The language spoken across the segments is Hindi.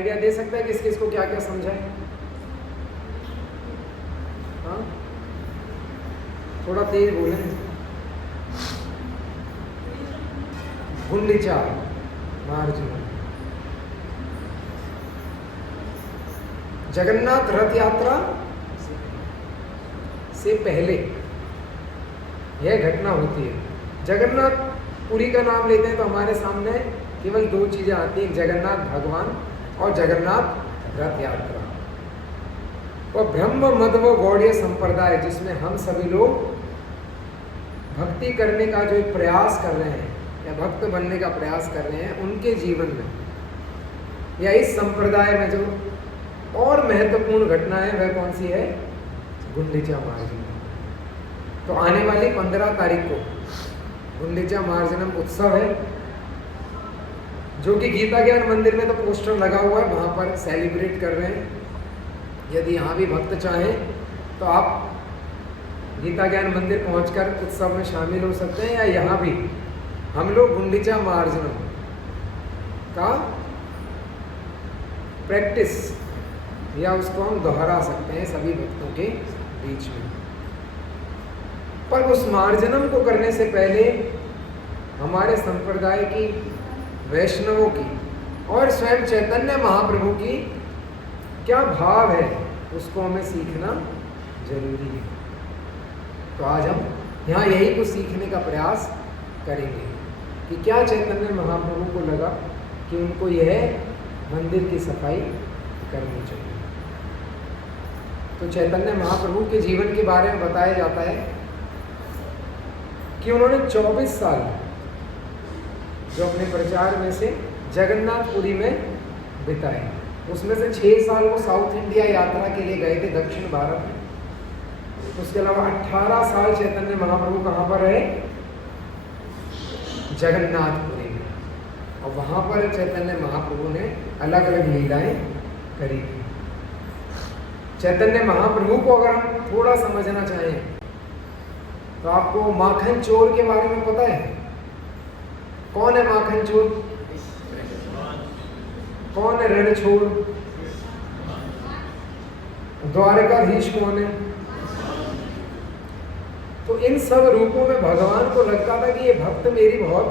आइडिया दे सकता है किस किस को क्या क्या समझाए? हाँ, थोड़ा तेज बोले। गुंडीचा मार्जिन, जगन्नाथ रथ यात्रा से पहले यह घटना होती है। जगन्नाथ पुरी का नाम लेते हैं तो हमारे सामने केवल दो चीजें आती हैं, जगन्नाथ भगवान और जगन्नाथ रथ यात्रा। और ब्रह्म मध्व गौड़ीय संप्रदाय जिसमें हम सभी लोग भक्ति करने का जो एक प्रयास कर रहे हैं या भक्त बनने का प्रयास कर रहे हैं, उनके जीवन में या इस संप्रदाय में जो और महत्वपूर्ण घटना है वह कौन सी है? गुंडीचा मार्जनम। तो आने वाली 15 तारीख को गुंडीचा मार्जनम उत्सव है, जो कि गीता ज्ञान मंदिर में तो पोस्टर लगा हुआ है, वहाँ पर सेलिब्रेट कर रहे हैं। यदि यहाँ भी भक्त चाहें तो आप गीता ज्ञान मंदिर पहुंचकर उत्सव में शामिल हो सकते हैं, या यहाँ भी हम लोग गुंडीचा मार्जनम का प्रैक्टिस या उसको हम दोहरा सकते हैं सभी भक्तों के बीच में। पर उस मार्जनम को करने से पहले हमारे संप्रदाय की, वैष्णवों की और स्वयं चैतन्य महाप्रभु की क्या भाव है उसको हमें सीखना जरूरी है। तो आज हम यहाँ यही कुछ सीखने का प्रयास करेंगे कि क्या चैतन्य महाप्रभु को लगा कि उनको यह मंदिर की सफाई करनी चाहिए। तो चैतन्य महाप्रभु के जीवन के बारे में बताया जाता है कि उन्होंने 24 साल जो अपने प्रचार में से जगन्नाथपुरी में बिताए, उसमें से 6 साल वो साउथ इंडिया यात्रा के लिए गए थे, दक्षिण भारत में। उसके अलावा 18 साल चैतन्य महाप्रभु कहाँ पर रहे? जगन्नाथपुरी में। और वहाँ पर चैतन्य महाप्रभु ने अलग अलग लीलाएं करी थी। चैतन्य महाप्रभु को अगर हम थोड़ा समझना चाहें तो आपको माखन चोर के बारे में पता है? कौन है माखन चोर? कौन है रणछोड़? द्वारकाधीश कौन है? तो इन सब रूपों में भगवान को लगता था कि ये भक्त मेरी बहुत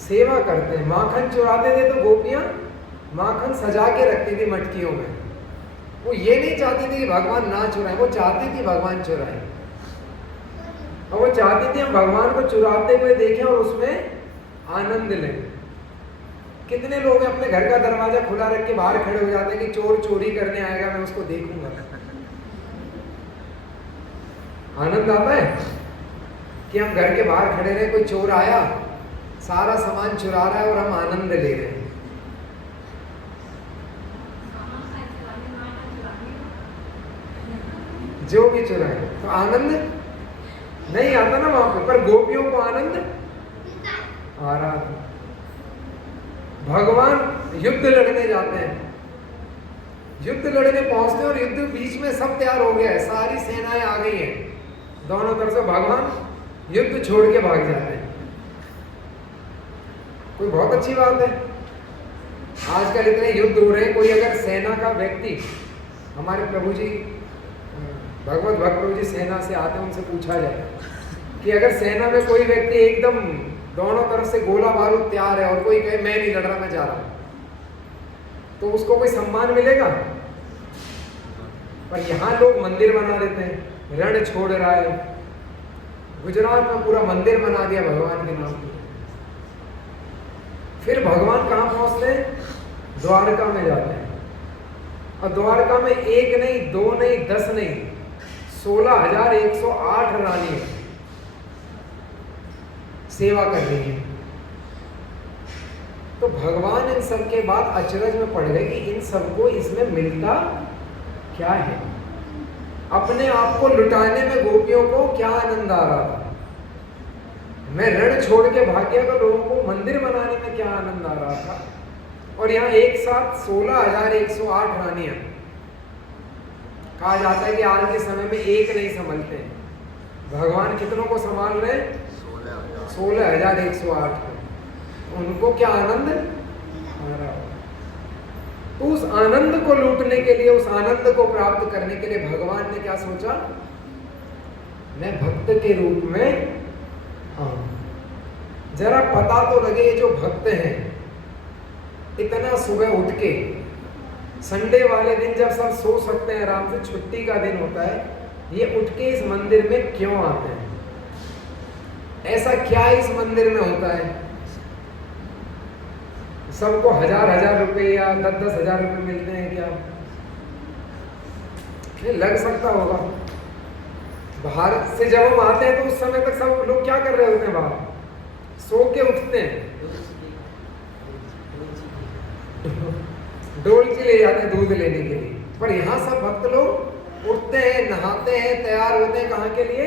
सेवा करते हैं। माखन चुराते थे तो गोपियां माखन सजा के रखती थी मटकियों में। वो ये नहीं चाहती थी कि भगवान ना चुराए, वो चाहती थी भगवान चुराए। और वो चाहती थी हम भगवान को चुराते हुए देखें और उसमें आनंद लें। कितने लोग अपने घर का दरवाजा खुला रख के बाहर खड़े हो जाते हैं कि चोर चोरी करने आएगा, मैं उसको देखूंगा। आनंद आता है कि हम घर के बाहर खड़े रहे, कोई चोर आया, सारा सामान चुरा रहा है और हम आनंद ले रहे हैं। जो भी चुराए तो आनंद नहीं आता ना वहां पे, पर गोपियों को आनंद आ रहा था। भगवान युद्ध लड़ने जाते हैं, युद्ध लड़ने पहुंचते हैं और युद्ध बीच में सब तैयार हो गया है, सारी सेनाएं आ गई हैं दोनों तरफ से, भगवान युद्ध छोड़ के भाग जाते हैं। कोई बहुत अच्छी बात है। आजकल इतने युद्ध हो रहे हैं, कोई अगर सेना का व्यक्ति, हमारे प्रभु जी भगवत भक्त प्रभु जी सेना से आते हैं, उनसे पूछा जाए कि अगर सेना में कोई व्यक्ति एकदम दोनों तरफ से गोला बारूद तैयार है और कोई कहे मैं नहीं लड़ रहा, मैं जा रहा हूं, तो उसको कोई सम्मान मिलेगा? पर यहां लोग मंदिर बना देते हैं, रण छोड़ रहा है। गुजरात में पूरा मंदिर बना दिया भगवान के नाम पे। फिर भगवान कहां पहुंचते हैं? द्वारका में जाते हैं। और द्वारका में एक नहीं, दो नहीं, 10 नहीं, 16,108 रानी सेवा कर रही है। तो भगवान इन सब के बाद अचरज में पड़ गए कि इन सबको इसमें मिलता क्या है। अपने आप को लुटाने में गोपियों को क्या आनंद आ रहा था, मैं रण छोड़ के भाग गया तो लोगों को मंदिर बनाने में क्या आनंद आ रहा था। और यहाँ एक साथ 16,108 रानियां, कहा जाता है कि आज के समय में एक नहीं संभलते, भगवान कितनों को संभाल रहे हैं? 16,108 को। उनको क्या आनंद आ रहा। तो उस आनंद को लूटने के लिए, उस आनंद को प्राप्त करने के लिए भगवान ने क्या सोचा, मैं भक्त के रूप में जरा पता तो लगे ये जो भक्त हैं इतना सुबह उठ के, संडे वाले दिन जब सब सो सकते हैं आराम से, छुट्टी का दिन होता है, ये उठ के इस मंदिर में क्यों आते हैं, ऐसा क्या इस मंदिर में होता है, सबको 1000-1000 रुपए या 10-10 हजार रुपए मिलते हैं क्या, ये लग सकता होगा। बाहर से जब हम आते हैं तो उस समय तक सब लोग क्या कर रहे होते हैं, बाहर सो के उठते हैं, डोलची ले जाते हैं दूध लेने के लिए, पर यहाँ सब भक्त लोग उठते हैं, नहाते हैं, तैयार होते हैं, कहाँ के लिए,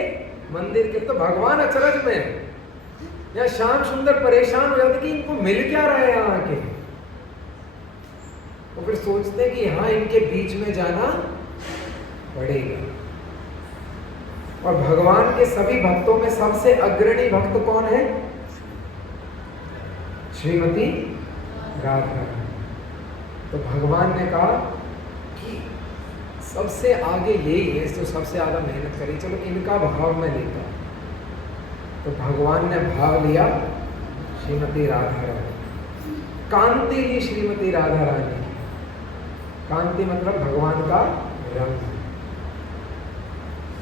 मंदिर के। तो भगवान अचरज में या श्याम सुंदर परेशान हो जाते कि इनको मिल क्या रहा है यहाँ आके, तो फिर सोचते हैं कि यहाँ इनके बीच में जाना पड़ेगा। और भगवान के सभी भक्तों में सबसे अग्रणी भक्त कौन है, श्रीमती राधा। तो भगवान ने कहा कि सबसे आगे यही है, तो सबसे ज्यादा मेहनत करी, चलो इनका भाव मैं लेता। तो भगवान ने भाव लिया श्रीमती राधा रानी, कांति ली श्रीमती राधा रानी। कांति मतलब भगवान का रंग।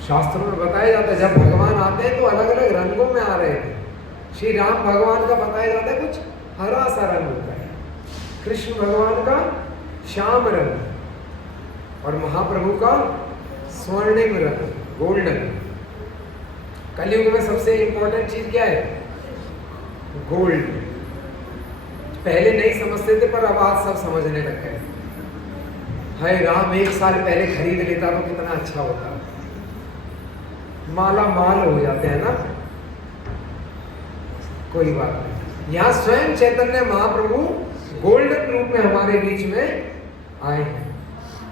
शास्त्रों में बताया जाता है जब भगवान आते हैं तो अलग अलग रंगों में आ रहे थे। श्री राम भगवान का बताया जाता है कुछ हरा सा रंग होता है, कृष्ण भगवान का श्याम रंग, और महाप्रभु का स्वर्णिम रंग, गोल्डन। कलयुग में सबसे इंपॉर्टेंट चीज क्या है, गोल्ड। पहले नहीं समझते थे पर अब आज सब समझने लग गए। हाय राम 1 साल पहले खरीद लेता तो कितना अच्छा होता, माला माल हो जाते हैं ना। कोई बात नहीं, यहाँ स्वयं चैतन्य महाप्रभु गोल्डन रूप में हमारे बीच में आए हैं,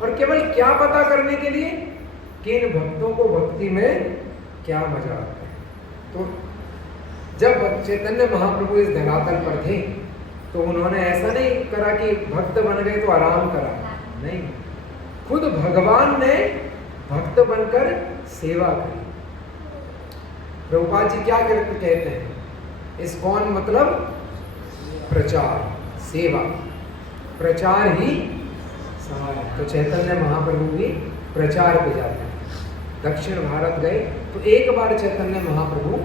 और केवल क्या पता करने के लिए कि इन भक्तों को भक्ति में क्या मजा आता है। तो जब चैतन्य महाप्रभु इस धरातल पर थे तो उन्होंने ऐसा नहीं करा कि भक्त बन गए तो आराम करा, नहीं, खुद भगवान ने भक्त बनकर सेवा करी। प्रभुपाद जी क्या कहते हैं, इस्कॉन मतलब प्रचार, सेवा, प्रचार ही सवाल है। तो चैतन्य महाप्रभु भी प्रचार पे जाते हैं। दक्षिण भारत गए तो एक बार चैतन्य महाप्रभु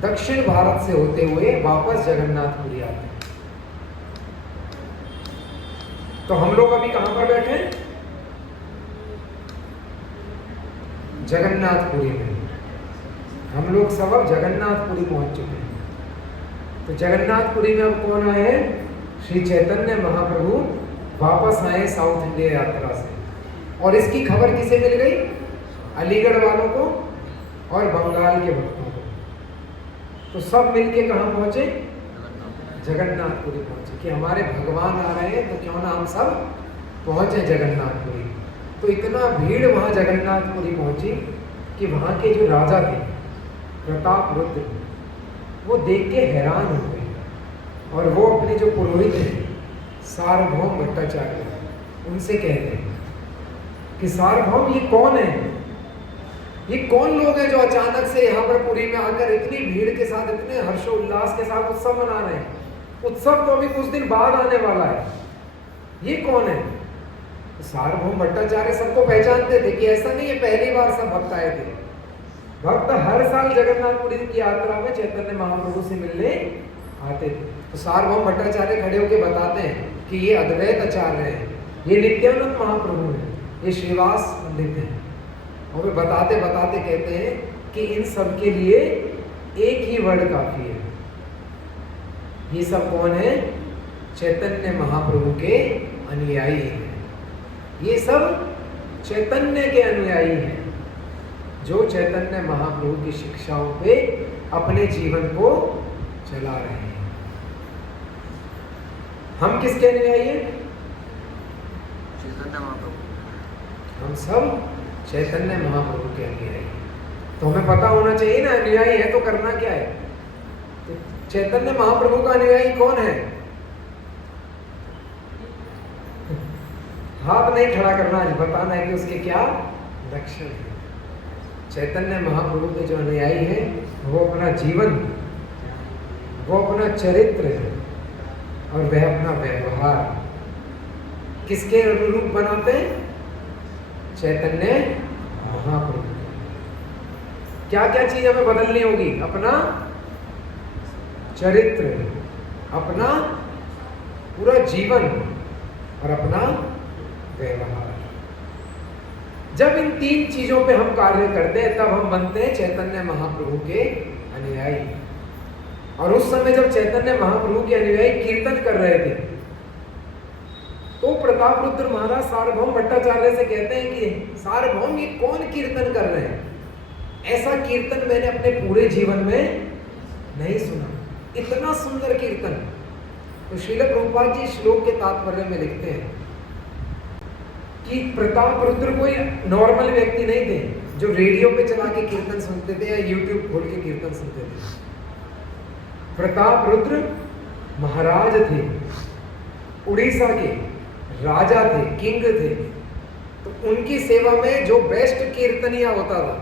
दक्षिण भारत से होते हुए वापस जगन्नाथपुरी आते हैं। तो हम लोग अभी कहां पर बैठे हैं, जगन्नाथपुरी में। हम लोग सब अब जगन्नाथपुरी पहुंच चुके हैं। तो जगन्नाथपुरी में अब कौन आए हैं, श्री चैतन्य महाप्रभु वापस आए साउथ इंडिया यात्रा से। और इसकी खबर किसे मिल गई, अलीगढ़ वालों को और बंगाल के भक्तों को। तो सब मिलके कहाँ पहुंचे, जगन्नाथपुरी पहुंचे कि हमारे भगवान आ रहे हैं, तो क्यों ना हम सब पहुंचे जगन्नाथपुरी। तो इतना भीड़ वहाँ जगन्नाथपुरी पहुंची कि वहाँ के जो राजा थे प्रताप रुद्र, वो देख के हैरान हो गए। और वो अपने जो पुरोहित हैं सार्वभौम भट्टाचार्य, उनसे कहते हैं कि सार्वभौम ये कौन है, ये कौन लोग हैं जो अचानक से यहाँ पर पुरी में आकर इतनी भीड़ के साथ, इतने हर्षोल्लास के साथ उत्सव मना रहे हैं। उत्सव तो अभी कुछ दिन बाद आने वाला है, ये कौन है। तो सार्वभौम भट्टाचार्य सबको पहचानते थे कि ऐसा नहीं है पहली बार सब भक्त आए थे। भक्त हर साल जगन्नाथपुरी की यात्रा में चैतन्य महाप्रभु से मिलने आते थे। तो सार्वभौम भट्टाचार्य खड़े होकर बताते हैं कि ये अद्वैत आचार्य हैं, ये नित्यानंद महाप्रभु हैं, ये श्रीवास पंडित हैं। और वे बताते बताते कहते हैं कि इन सब के लिए एक ही वर्ड काफी है। ये सब कौन है, चैतन्य महाप्रभु के अनुयायी हैं। ये सब चैतन्य के अनुयायी हैं जो चैतन्य महाप्रभु की शिक्षाओं पे अपने जीवन को चला रहे हैं। हम किसके अनुयायी हैं, चैतन्य महाप्रभु। हम सब चैतन्य महाप्रभु के अनुयायी। तो हमें पता होना चाहिए ना अनुयायी है तो करना क्या है। तो चैतन्य महाप्रभु का अनुयायी कौन है, हाथ नहीं खड़ा करना, आज बताना है कि उसके क्या लक्षण है। चैतन्य महाप्रभु के जो अनुयायी हैं वो अपना जीवन, वो अपना चरित्र और वह अपना व्यवहार किसके अनुरूप बनाते हैं? चैतन्य महाप्रभु। क्या क्या चीज हमें बदलनी होगी? अपना चरित्र, अपना पूरा जीवन और अपना व्यवहार। जब इन तीन चीजों पे हम कार्य करते हैं तब हम बनते हैं चैतन्य महाप्रभु के अनुयायी। और उस समय जब चैतन्य महाप्रभु के अनुयायी कीर्तन कर रहे थे तो प्रताप रुद्र महाराज सार्वभौम भट्टाचार्य से कहते हैं कि सार्वभौम ये कौन कीर्तन कर रहे हैं? ऐसा कीर्तन मैंने अपने पूरे जीवन में नहीं सुना, इतना सुंदर कीर्तन। तो श्रील प्रभुपाद जी श्लोक के तात्पर्य में लिखते हैं कि प्रताप रुद्र कोई नॉर्मल व्यक्ति नहीं थे जो रेडियो पे चला के कीर्तन सुनते थे या यूट्यूब खोल के कीर्तन सुनते थे। प्रताप रुद्र महाराज थे, उड़ीसा के राजा थे, किंग थे। तो उनकी सेवा में जो बेस्ट कीर्तनिया होता था,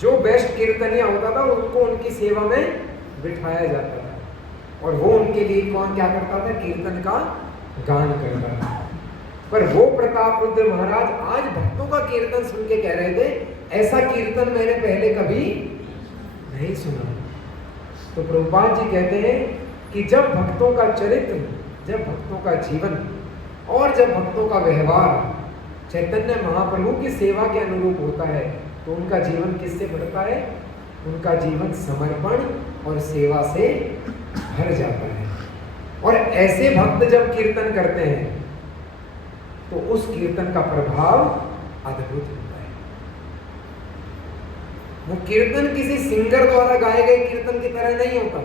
जो बेस्ट कीर्तनिया होता था उनको उनकी सेवा में बिठाया जाता था और वो उनके लिए कौन क्या करता था? कीर्तन का गान करता था। पर वो प्रताप रुद्र महाराज आज भक्तों का कीर्तन सुन के कह रहे थे ऐसा कीर्तन मैंने पहले कभी नहीं सुना। तो प्रभुपाद जी कहते हैं कि जब भक्तों का चरित्र, जब भक्तों का जीवन और जब भक्तों का व्यवहार चैतन्य महाप्रभु की सेवा के अनुरूप होता है तो उनका जीवन किससे भरता है? उनका जीवन समर्पण और सेवा से भर जाता है। और ऐसे भक्त जब कीर्तन करते हैं तो उस कीर्तन का प्रभाव अद्भुत होता है। वो कीर्तन किसी सिंगर द्वारा गाए गए कीर्तन की तरह नहीं होता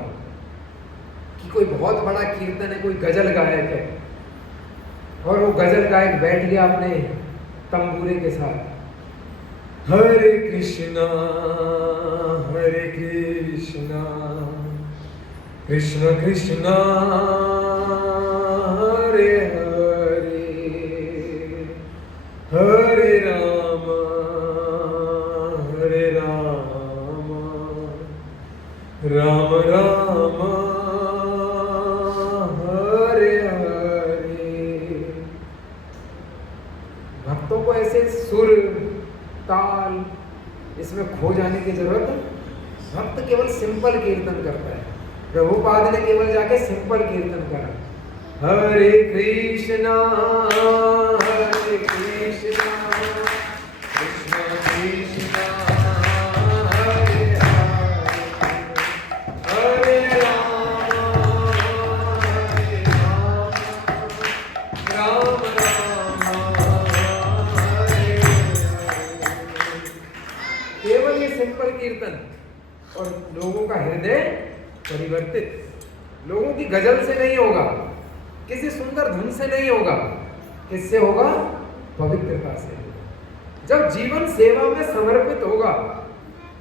कि कोई बहुत बड़ा कीर्तन है, कोई गजल गायक है और वो गजल गायक बैठ गया अपने तंबूरे के साथ, हरे कृष्णा कृष्ण कृष्णा हरे हरे हरे राम राम राम हरे हरे। भक्तों को ऐसे सुर ताल इसमें खो जाने की जरूरत है। भक्त केवल सिंपल कीर्तन करता है। प्रभुपाद ने केवल जाके सिंपल कीर्तन करा, हरे कृष्णा कृष्ण कृष्णा हरे हरे हरे राम राम हरे हरे। केवल ये सिंपल कीर्तन और लोगों का हृदय परिवर्तित। लोगों की गजल से नहीं होगा, किसी सुंदर धुन से नहीं होगा, किससे होगा? पवित्रता से। जब जीवन सेवा में समर्पित होगा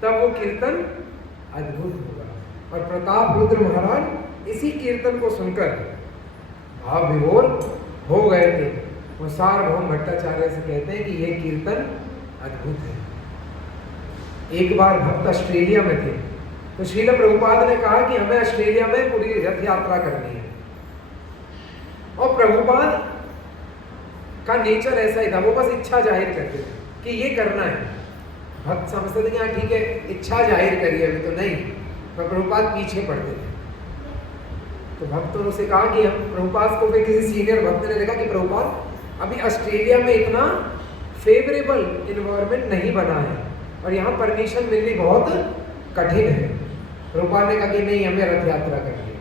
तब वो कीर्तन अद्भुत होगा। और प्रताप रुद्र महाराज इसी कीर्तन को सुनकर भाव विभोर हो गए थे। वो सार्वभौम भट्टाचार्य से कहते हैं कि यह कीर्तन अद्भुत है। एक बार भक्त ऑस्ट्रेलिया में थे तो श्रील प्रभुपाद ने कहा कि हमें ऑस्ट्रेलिया में पूरी रथ यात्रा करनी है। और प्रभुपाद का नेचर ऐसा ही था, वो बस इच्छा जाहिर करते थे कि ये करना है। भक्त समझते थे कि हाँ ठीक है, इच्छा जाहिर करिए, अभी तो नहीं। पर प्रभुपाद पीछे पड़ते थे। तो भक्तों से कहा कि हम प्रभुपाद को, किसी सीनियर भक्त ने देखा कि प्रभुपाद अभी ऑस्ट्रेलिया में इतना फेवरेबल इन्वायरमेंट नहीं बना है और यहाँ परमिशन मिलनी बहुत कठिन है। प्रभुपाद ने कहा कि नहीं, हमें रथ यात्रा करनी है।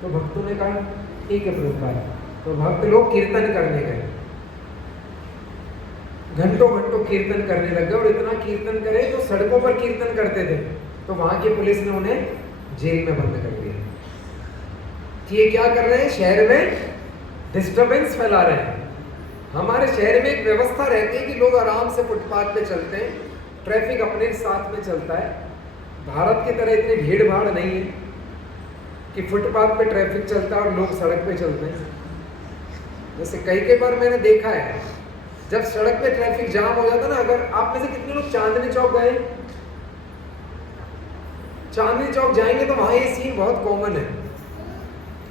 तो भक्तों ने कहा ठीक है प्रभुपाद। तो भक्त लोग कीर्तन करने गए, घंटों घंटों कीर्तन करने लग गए और इतना कीर्तन करे तो सड़कों पर कीर्तन करते थे। तो वहां की पुलिस ने उन्हें जेल में बंद कर दिया कि ये क्या कर रहे हैं, शहर में डिस्टरबेंस फैला रहे हैं। हमारे शहर में एक व्यवस्था रहती है कि लोग आराम से फुटपाथ पे चलते हैं, ट्रैफिक अपने साथ में चलता है। भारत की तरह इतनी भीड़ भाड़ नहीं है कि फुटपाथ पे ट्रैफिक चलता है और लोग सड़क पे चलते हैं। जैसे कई बार मैंने देखा है, जब सड़क पे ट्रैफिक जाम हो जाता ना, अगर आप में से कितने लोग चांदनी चौक गए? चांदनी चौक जाएंगे तो वहां ये सीन बहुत कॉमन है।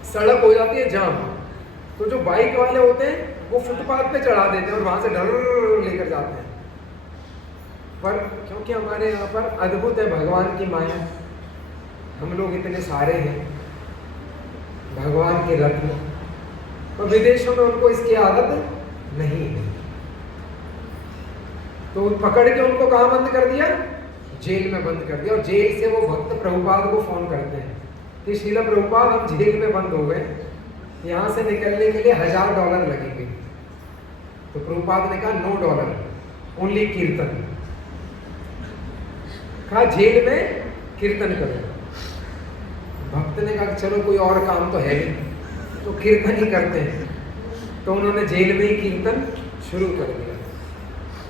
सड़क हो जाती है जाम, तो जो बाइक वाले होते हैं वो फुटपाथ पे चढ़ा देते हैं और वहां से डर लेकर जाते हैं। पर क्योंकि हमारे यहाँ पर अद्भुत है भगवान की माया, हम लोग इतने सारे हैं, भगवान के रत्न, और विदेशों में उनको इसकी आदत नहीं है। तो पकड़ के उनको कहाँ बंद कर दिया? जेल में बंद कर दिया। और जेल से वो भक्त प्रभुपाद को फोन करते हैं कि श्रीला प्रभुपाद, हम जेल में बंद हो गए, यहाँ से निकलने के लिए $1000 लगेंगे। तो प्रभुपाद ने कहा $9, ओनली कीर्तन। कहा जेल में कीर्तन करो। भक्त ने कहा चलो कोई और काम तो है नहीं, तो कीर्तन ही करते हैं। तो उन्होंने जेल में ही कीर्तन शुरू कर दिया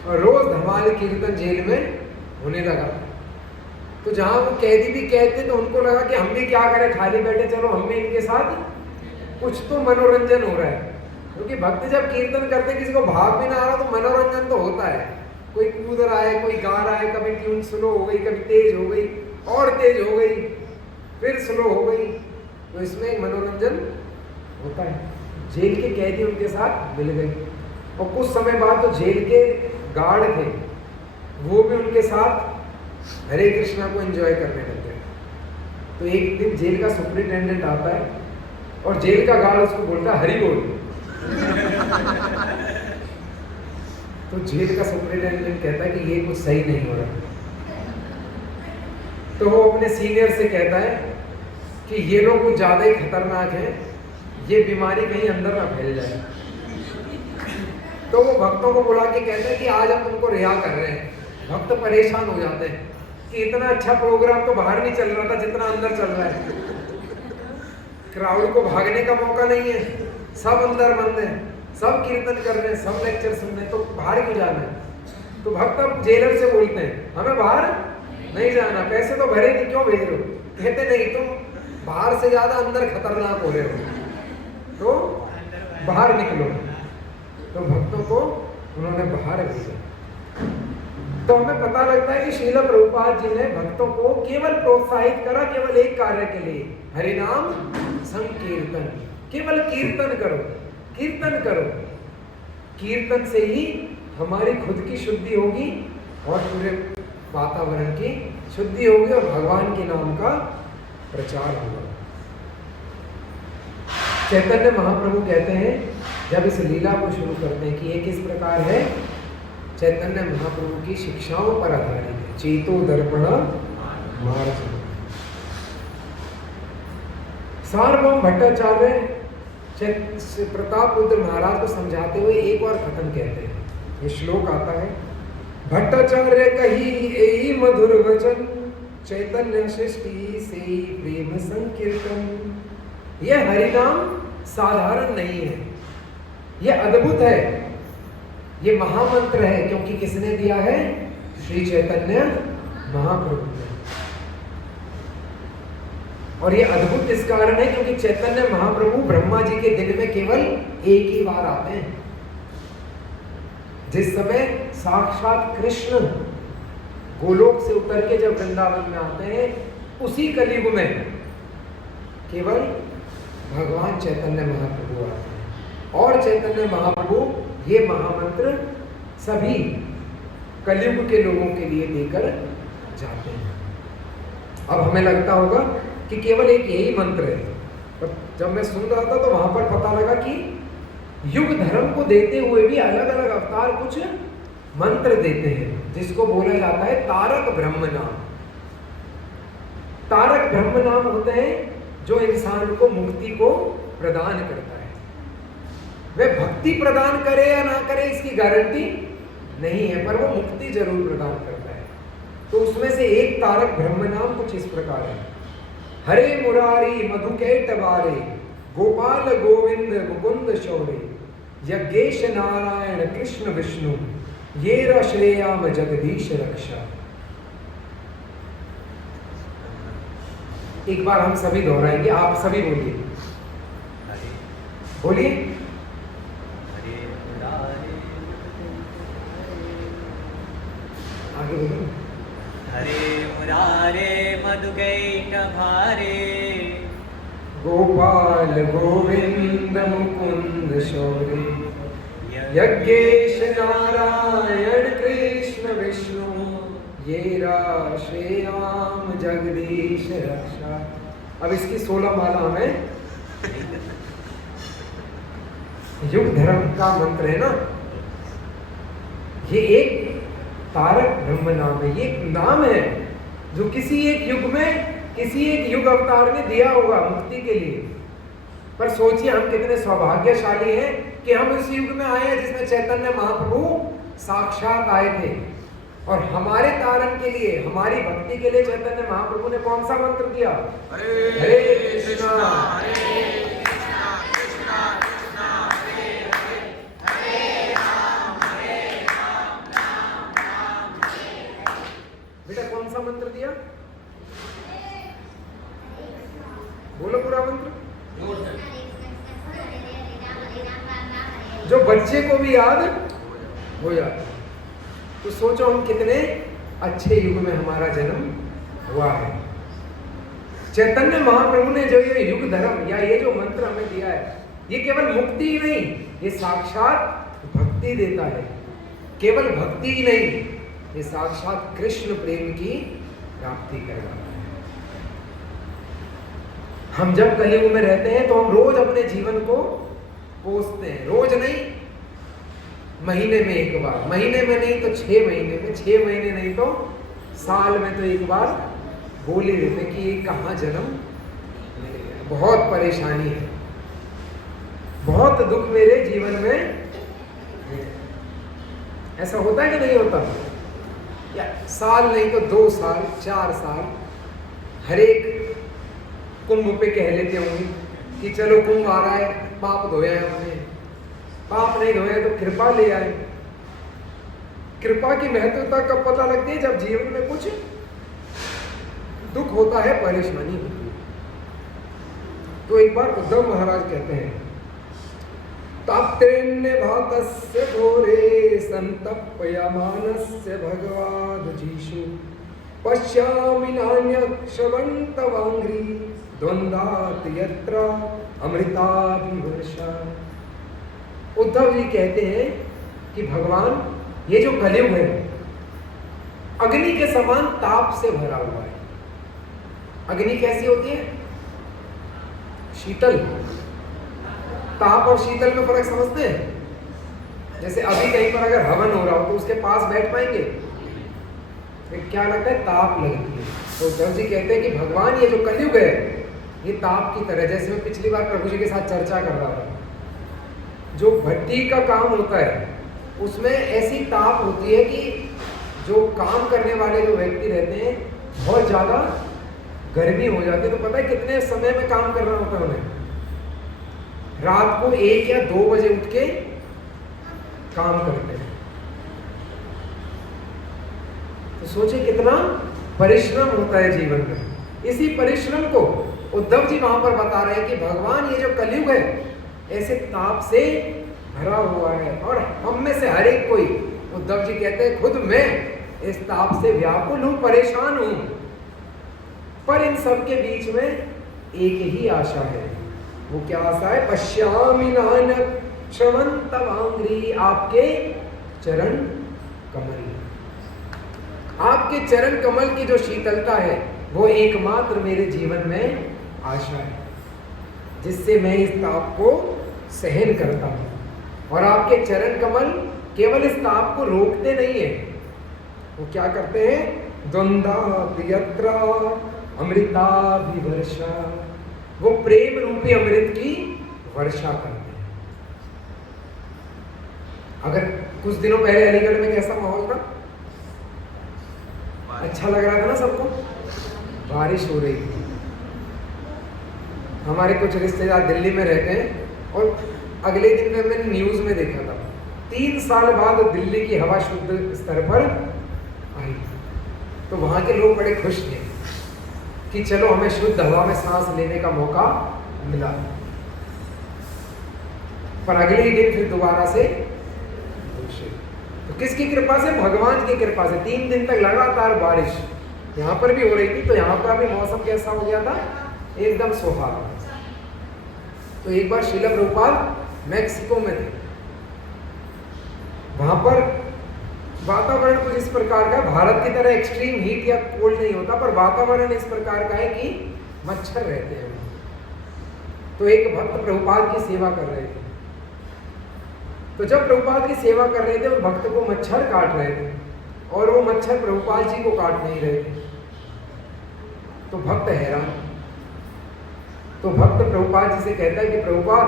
और रोज धमाल कीर्तन जेल में होने लगा। तो जहां वो कैदी भी कहते तो उनको लगा कि हम भी क्या करें, खाली बैठे, चलो हम भी इनके साथ कुछ तो मनोरंजन हो रहा है। क्योंकि भक्त जब कीर्तन करते किसी को भाव भी ना आ रहा तो मनोरंजन तो होता है। कोई कूद रहा है, कोई गा रहा है, कभी ट्यून स्लो हो गई, कभी तेज हो गई, और तेज हो गई, फिर स्लो हो गई, तो इसमें एक मनोरंजन होता है। जेल के कैदी उनके साथ मिल गए और कुछ समय बाद तो जेल के गार्ड थे, वो भी उनके साथ हरे कृष्णा को एंजॉय करने लगे। तो एक दिन जेल का सुपरिटेंडेंट आता है और जेल का गार्ड उसको बोलता है हरि बोल। तो जेल का सुपरिटेंडेंट कहता है कि ये कुछ सही नहीं हो रहा। तो वो अपने सीनियर से कहता है कि ये लोग कुछ ज्यादा ही खतरनाक है, ये बीमारी कहीं अंदर ना फैल जाए। तो वो भक्तों को बुला के कहते हैं कि आज हम तुमको रिहा कर रहे हैं। भक्त परेशान हो जाते हैं कि इतना अच्छा प्रोग्राम तो बाहर नहीं चल रहा था जितना अंदर चल रहा है। क्राउड को भागने का मौका नहीं है, सब अंदर बंद है, सब कीर्तन कर रहे हैं, सब लेक्चर सुन रहे हैं, तो बाहर क्यों जाना है? तो भक्त अब जेलर से बोलते हैं हमें बाहर नहीं जाना, पैसे तो भरे नहीं, क्यों भेज रहे हो? कहते नहीं, तुम बाहर से ज्यादा अंदर खतरनाक हो रहे हो, तो बाहर निकलो। तो भक्तों को उन्होंने बाहर भेजा। तो हमें पता लगता है कि श्रील प्रभुपाद जी ने भक्तों को केवल प्रोत्साहित करा केवल एक कार्य के लिए, हरिनाम संकीर्तन। केवल कीर्तन करो, कीर्तन करो। कीर्तन से ही हमारी खुद की शुद्धि होगी और पूरे वातावरण की शुद्धि होगी और भगवान के नाम का प्रचार होगा। चैतन्य महाप्रभु कहते हैं जब इस लीला को शुरू करते हैं कि ये किस प्रकार है, चैतन्य महाप्रभु की शिक्षाओं पर आधारित है। चेतो दर्पण मार्ग। सार्वभौम भट्टाचार्य प्रताप रुद्र महाराज को समझाते हुए एक और कथन कहते हैं, ये श्लोक आता है, भट्टाचार्य कही यही मधुर वचन, चैतन्य सृष्टि से प्रेम संकीर्तन। यह हरिनाम साधारण नहीं है, यह अद्भुत है, ये महामंत्र है। क्योंकि किसने दिया है? श्री चैतन्य महाप्रभु ने। और ये अद्भुत इस कारण है क्योंकि चैतन्य महाप्रभु ब्रह्मा जी के दिन में केवल एक ही बार आते हैं, जिस समय साक्षात कृष्ण गोलोक से उतर के जब वृंदावन में आते हैं, उसी कलयुग में केवल भगवान चैतन्य महाप्रभु आते हैं। और चैतन्य महाप्रभु ये महामंत्र सभी कलयुग के लोगों के लिए देकर जाते हैं। अब हमें लगता होगा कि केवल एक यही मंत्र है, पर जब मैं सुन रहा था तो वहां पर पता लगा कि युग धर्म को देते हुए भी अलग अलग अवतार कुछ मंत्र देते हैं, जिसको बोला जाता है तारक ब्रह्म नाम। तारक ब्रह्म नाम होते हैं जो इंसान को मुक्ति को प्रदान करता है। वह भक्ति प्रदान करे या ना करे इसकी गारंटी नहीं है, पर वो मुक्ति जरूर प्रदान करता है। तो उसमें से एक तारक ब्रह्म नाम कुछ इस प्रकार है, हरे मुरारी मधुकैटवारे, गोपाल गोविंद मुकुंद शौर्य, यज्ञेश नारायण कृष्ण विष्णु, ये रश्रेयाम जगदीश रक्षा। एक बार हम सभी दोहराएंगे, आप सभी बोलिए, बोलिए। बाल गोविंद मुकुंद शौर्य, यज्ञेश नारायण कृष्ण विष्णु, ये राशेयाम जगदीश रक्षा। अब इसकी 16 माला हमें युग धर्म का मंत्र है ना, ये एक तारक ब्रह्म नाम है, ये एक नाम है जो किसी एक युग में किसी एक युग अवतार ने दिया होगा मुक्ति के लिए। पर सोचिए हम कितने सौभाग्यशाली हैं कि हम उस युग में आए हैं जिसमें चैतन्य महाप्रभु साक्षात आए थे, और हमारे तारण के लिए, हमारी भक्ति के लिए चैतन्य महाप्रभु ने कौन सा मंत्र दिया? हरे कृष्णा बेटा, कौन सा मंत्र दिया? बोलो पूरा मंत्र, जो बच्चे को भी याद हो जाता। तो सोचो हम कितने अच्छे युग में हमारा जन्म हुआ है। चैतन्य महाप्रभु ने जो ये युग धर्म या ये जो मंत्र हमें दिया है, ये केवल मुक्ति ही नहीं, ये साक्षात भक्ति देता है। केवल भक्ति ही नहीं, ये साक्षात कृष्ण प्रेम की प्राप्ति करवाता है। हम जब कलयुग में रहते हैं तो हम रोज अपने जीवन को कोसते हैं, रोज नहीं, महीने में एक बार, महीने में नहीं तो 6 महीने में, 6 महीने नहीं तो साल में तो एक बार बोल ही देते हैं कि ये कहाँ जन्म मिल गया। बहुत परेशानी है, बहुत दुख मेरे जीवन में है। ऐसा होता है कि नहीं होता? या साल नहीं तो 2 साल, 4 साल, हर एक कुंभ पे कह लेते होंगे कि चलो कुंभ आ रहा है, पाप धोया है हमने, पाप नहीं धोया तो कृपा ले आए। कृपा की महत्वता कब पता लगती है? जब जीवन में कुछ दुख होता है, परेशानी होती है। तो एक बार उद्धव महाराज कहते हैं, ताप्तेन्य भातस्य घोरे संतप्यमानस्य भगवादजीषु, पश्यामि नान्यक्षमन्तवाङ्घ्रि द्वन्द्वात् यत्र अमृताभिवर्षा। उद्धव जी कहते हैं कि भगवान, ये जो कलयुग है अग्नि के समान ताप से भरा हुआ है। अग्नि कैसी होती है? शीतल। ताप और शीतल में फर्क समझते हैं? जैसे अभी कहीं पर अगर हवन हो रहा हो तो उसके पास बैठ पाएंगे? क्या लगता है? ताप लगती है। तो उद्धव जी कहते हैं कि भगवान, ये जो कलयुग है ये ताप की तरह, जैसे मैं पिछली बार प्रभु जी के साथ चर्चा कर रहा था, जो भट्टी का काम होता है उसमें ऐसी ताप होती है कि जो काम करने वाले जो व्यक्ति रहते हैं बहुत ज़्यादा गर्मी हो जाती है। तो पता है कितने समय में काम करना होता है उन्हें? रात को 1 या 2 बजे उठ के काम करते हैं। तो सोचिए कितना परिश्रम होता है जीवन में। इसी परिश्रम को उद्धव जी वहां पर बता रहे हैं कि भगवान, ये जो कलयुग है ऐसे ताप से भरा हुआ है, और हम में से हर एक कोई, उद्धव जी कहते हैं खुद मैं इस ताप से व्याकुल हूं, परेशान हूं। पर इन सब के बीच में एक ही आशा है। वो क्या आशा है? पश्यामि नान्यक्षमन्तवाङ्घ्रि, आपके चरण कमल। आपके चरण कमल की जो शीतलता है वो एकमात्र मेरे जीवन में आशा है, जिससे मैं इस ताप को सहन करता हूँ। और आपके चरण कमल केवल इस ताप को रोकते नहीं है, वो क्या करते हैं? द्वन्द्वात् यत्र अमृताभिवर्षा, वो प्रेम रूपी अमृत की वर्षा करते हैं। अगर कुछ दिनों पहले अलीगढ़ में कैसा माहौल था? अच्छा लग रहा था ना सबको? बारिश हो रही थी। हमारे कुछ रिश्तेदार दिल्ली में रहते हैं, और अगले दिन में मैंने न्यूज़ में देखा था 3 साल बाद दिल्ली की हवा शुद्ध स्तर पर आई। तो वहाँ के लोग बड़े खुश थे कि चलो हमें शुद्ध हवा में सांस लेने का मौका मिला। पर अगले ही दिन फिर दोबारा से तो किसकी कृपा से? भगवान की कृपा से 3 दिन तक लगातार बारिश यहाँ पर भी हो रही थी। तो यहाँ पर भी मौसम कैसा हो गया था? एकदम सुहावना। तो एक बार श्रील प्रभुपाद मैक्सिको में थे, वहां पर वातावरण कुछ इस प्रकार का, भारत की तरह एक्सट्रीम हीट या कोल्ड नहीं होता, पर वातावरण इस प्रकार का है कि मच्छर रहते हैं। तो एक भक्त प्रभुपाद की सेवा कर रहे थे, तो जब प्रभुपाद की सेवा कर रहे थे उस भक्त को मच्छर काट रहे थे और वो मच्छर प्रभुपाद जी को काट नहीं रहे थे। तो भक्त हैरान, तो भक्त प्रभुपाद जी से कहता है कि प्रभुपाद,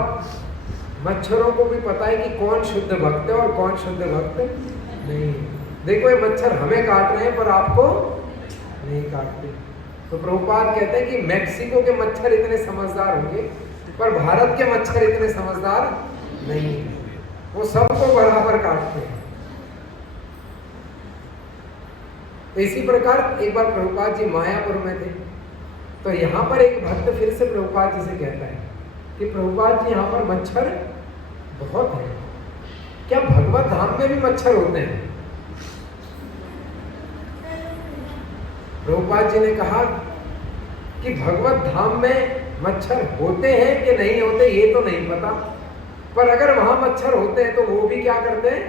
मच्छरों को भी पता है कि कौन शुद्ध भक्त है और कौन शुद्ध भक्त नहीं। देखो ये मच्छर हमें काट रहे हैं पर आपको नहीं काटते। तो प्रभुपाद कहते हैं कि मैक्सिको के मच्छर इतने समझदार होंगे पर भारत के मच्छर इतने समझदार नहीं, वो सबको बराबर काटते हैं। तो इसी प्रकार एक बार प्रभुपाद जी मायापुर में थे, तो यहाँ पर एक भक्त फिर से प्रभुपाद जी से कहता है कि प्रभुपाद जी यहाँ पर मच्छर बहुत हैं, क्या भगवत धाम में भी मच्छर होते हैं? प्रभुपाद जी ने कहा कि भगवत धाम में मच्छर होते हैं कि नहीं होते ये तो नहीं पता, पर अगर वहां मच्छर होते हैं तो वो भी क्या करते हैं?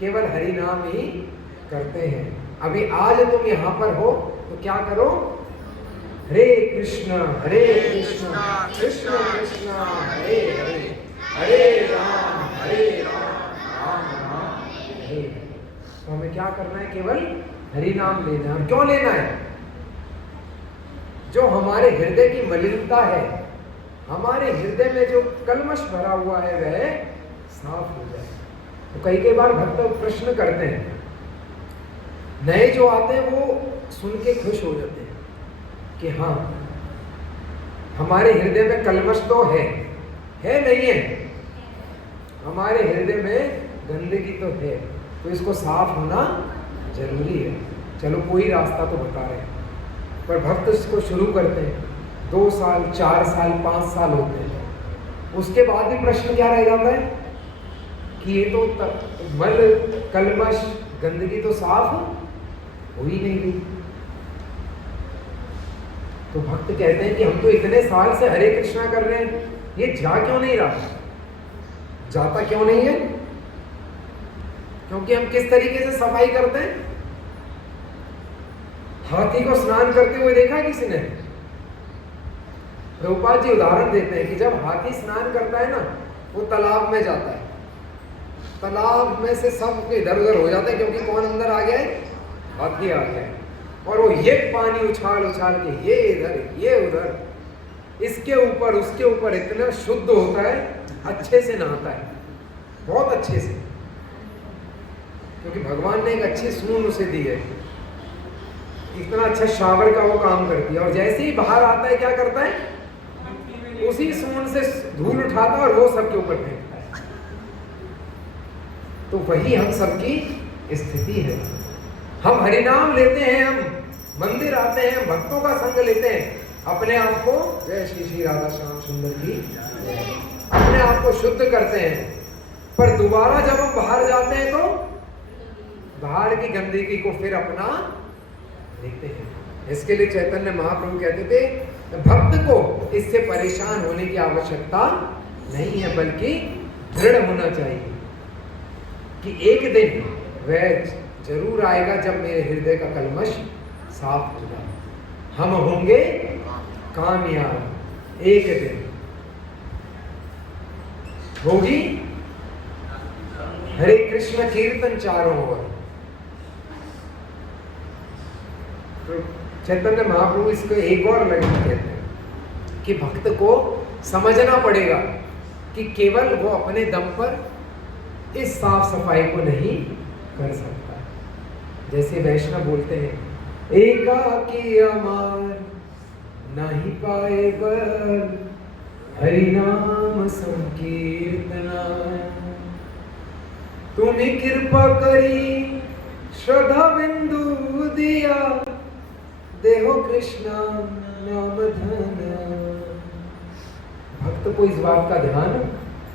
केवल हरि नाम ही करते हैं। अभी आज तुम यहाँ पर हो तो क्या करो? हरे कृष्ण कृष्ण कृष्ण हरे हरे, हरे राम राम राम हरे। तो हमें क्या करना है? केवल हरि नाम लेना है। क्यों लेना है? जो हमारे हृदय की मलिनता है, हमारे हृदय में जो कलमश भरा हुआ है वह साफ हो जाए। तो कई बार भक्त प्रश्न करते हैं, नए जो आते हैं वो सुन के खुश हो जाते हैं कि हाँ हमारे हृदय में कलमश तो है नहीं है, हमारे हृदय में गंदगी तो है, तो इसको साफ होना जरूरी है। चलो कोई रास्ता तो बता रहे हैं, पर भक्त इसको शुरू करते हैं, 2 साल 4 साल 5 साल होते हैं, उसके बाद भी प्रश्न क्या रह जाता है कि ये तो मल कलमश गंदगी तो साफ हो ही नहीं रही। तो भक्त कहते हैं कि हम तो इतने साल से हरे कृष्णा कर रहे हैं, ये जा क्यों नहीं रहा? जाता क्यों नहीं है? क्योंकि हम किस तरीके से सफाई करते हैं? हाथी को स्नान करते हुए देखा किसी ने? प्रभुपाद जी उदाहरण देते हैं कि जब हाथी स्नान करता है ना, वो तालाब में जाता है, तालाब में से सब इधर उधर हो जाते हैं क्योंकि कौन अंदर आ गया है? हाथी आ गया है। और वो ये पानी उछाल उछाल के ये इधर ये उधर, इसके ऊपर उसके ऊपर इतना शुद्ध होता है, अच्छे से नहाता है, बहुत अच्छे से, क्योंकि भगवान ने एक अच्छी सूंड उसे दी है, इतना अच्छा शावर का वो काम करती है। और जैसे ही बाहर आता है क्या करता है? उसी सूंड से धूल उठाता है और वो सबके ऊपर फेंकता है। तो वही हम सबकी स्थिति है। हम हरिनाम लेते हैं, हम मंदिर आते हैं, भक्तों का संग लेते हैं, अपने आप को, जय श्री श्री राधा श्याम सुंदर की, अपने आप को शुद्ध करते हैं, पर दोबारा जब हम बाहर जाते हैं तो बाहर की गंदगी को फिर अपना देखते हैं। इसके लिए चैतन्य महाप्रभु कहते थे भक्त को इससे परेशान होने की आवश्यकता नहीं है, बल्कि दृढ़ होना चाहिए कि एक दिन वह जरूर आएगा जब मेरे हृदय का कलमश साफ होगा, हम होंगे कामयाब, एक दिन होगी हरे कृष्ण कीर्तन चारों ओर। तो चैतन्य महाप्रभु इसको एक और लाइन कहते हैं कि भक्त को समझना पड़ेगा कि केवल वो अपने दम पर इस साफ सफाई को नहीं कर सकता। जैसे वैष्णव बोलते हैं, एकाकी अमार नहीं पाए बर हरि नाम संकीर्तना, तुम्हें कृपा करी श्रद्धा बिंदु दिया, देहो कृष्णा नाम धन। भक्त को इस बात का ध्यान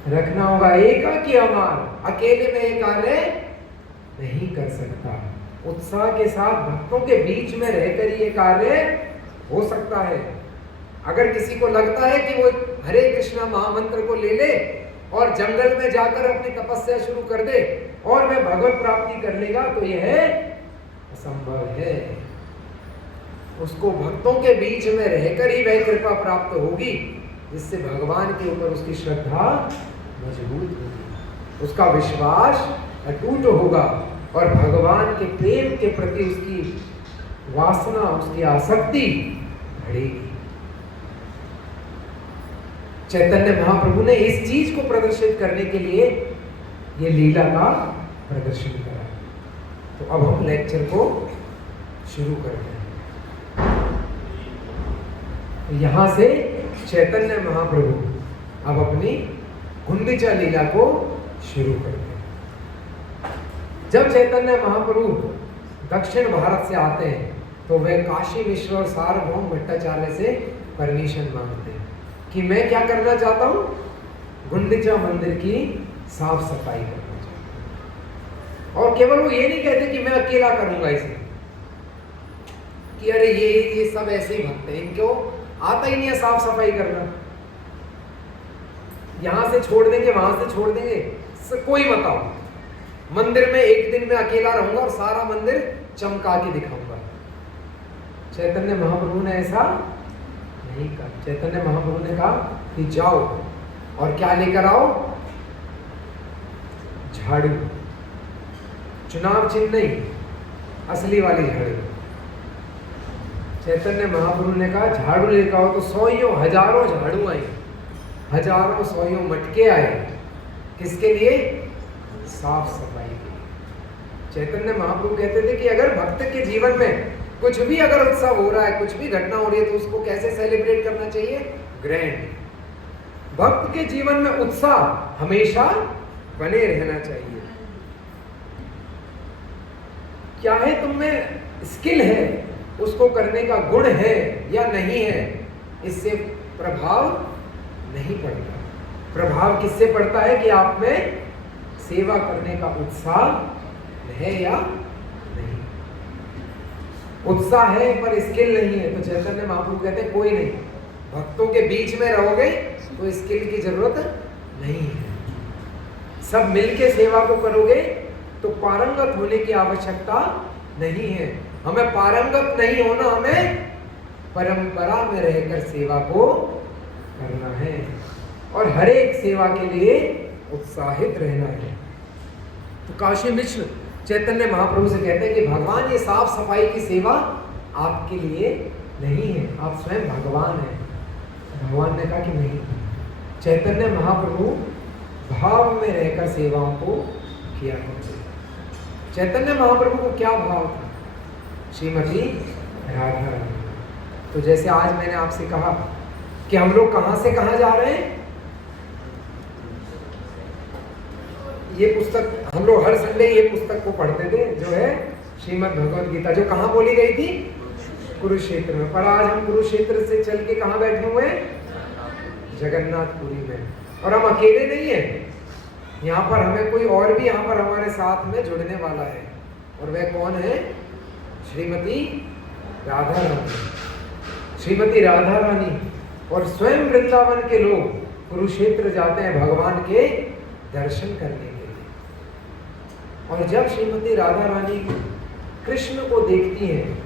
रखना होगा, एकाकी अमार, अकेले में ये कार्य नहीं कर सकता। उत्साह के साथ भक्तों के बीच में रहकर ये कार्य हो सकता है। अगर किसी को लगता है कि वो हरे कृष्णा महामंत्र को ले ले और जंगल में जाकर अपनी तपस्या शुरू कर दे और वह भगवत प्राप्ति कर लेगा, तो यह असंभव है। उसको भक्तों के बीच में रहकर ही वह कृपा प्राप्त होगी, जिससे भगवान के ऊपर उसकी श्रद्धा मजबूत होगी, उसका विश्वास अटूट होगा और भगवान के प्रेम के प्रति उसकी वासना, उसकी आसक्ति बढ़ेगी। चैतन्य महाप्रभु ने इस चीज को प्रदर्शित करने के लिए ये लीला का प्रदर्शन करा। तो अब हम लेक्चर को शुरू करते हैं। यहां से चैतन्य महाप्रभु अब अपनी गुंडीचा लीला को शुरू करते हैं। जब चैतन्य महाप्रभु दक्षिण भारत से आते हैं तो वे काशी विश्वनाथ सार्वभौम भट्टाचार्य से परमिशन मांगते हैं कि मैं क्या करना चाहता हूँ, गुंडीचा मंदिर की साफ सफाई करना चाहता हूँ। और केवल वो ये नहीं कहते कि मैं अकेला करूंगा इसे, कि अरे ये सब ऐसे ही भक्त हैं, इनको आता ही नहीं है साफ सफाई करना, यहां से छोड़ देंगे वहां से छोड़ देंगे, कोई बताओ, मंदिर में एक दिन में अकेला रहूंगा और सारा मंदिर चमका के दिखाऊंगा। चैतन्य महाप्रभु ने ऐसा नहीं कहा। चैतन्य महाप्रभु ने कहा कि जाओ और क्या लेकर आओ, झाड़ू, चुनाव चिन्ह नहीं, असली वाली झाड़ू। चैतन्य महाप्रभु ने कहा झाड़ू लेकर आओ, तो सौयों हजारों झाड़ू आई, हजारों सौयों मटके आए, किसके लिए? साफ सफाई के लिए। चैतन्य महाप्रभु कहते थे कि अगर भक्त के जीवन में कुछ भी अगर उत्सव हो रहा है, कुछ भी घटना हो रही है, तो उसको कैसे सेलिब्रेट करना चाहिए? ग्रैंड। भक्त के जीवन में उत्साह हमेशा बने रहना चाहिए। क्या है तुम में स्किल है, उसको करने का गुण है या नहीं है, इससे प्रभाव नहीं पड़ता। प्रभाव किससे पड़ता है कि आप में सेवा करने का उत्साह है या नहीं। उत्साह है पर स्किल नहीं है, तो चैतन्य महाप्रभु कहते हैं कोई नहीं, भक्तों के बीच में रहोगे तो स्किल की जरूरत नहीं है, सब मिलके सेवा को करोगे तो पारंगत होने की आवश्यकता नहीं है। हमें पारंगत नहीं होना, हमें परंपरा में रहकर सेवा को करना है और हर एक सेवा के लिए उत्साहित रहना है। तो काशी मिश्र चैतन्य महाप्रभु से कहते हैं कि भगवान, ये साफ सफाई की सेवा आपके लिए नहीं है, आप स्वयं भगवान हैं। भगवान ने कहा कि नहीं, चैतन्य महाप्रभु भाव में रहकर सेवाओं को किया करते। चैतन्य महाप्रभु को क्या भाव था? श्रीमती राधा रानी। तो जैसे आज मैंने आपसे कहा कि हम लोग कहां से कहां जा रहे हैं, ये पुस्तक हम लोग हर संडे ये पुस्तक को पढ़ते थे, जो है श्रीमद् भगवद गीता, जो कहां बोली गई थी? कुरुक्षेत्र में। पर आज हम कुरुक्षेत्र से चल के कहां बैठे हुए हैं? जगन्नाथपुरी में। और हम अकेले नहीं हैं, यहाँ पर हमें कोई और भी यहाँ पर हमारे साथ में जुड़ने वाला है, और वह कौन है? श्रीमती राधा रानी। श्रीमती राधा रानी और स्वयं वृंदावन के लोग कुरुक्षेत्र जाते हैं भगवान के दर्शन करने के लिए। और जब श्रीमती राधा रानी कृष्ण को देखती हैं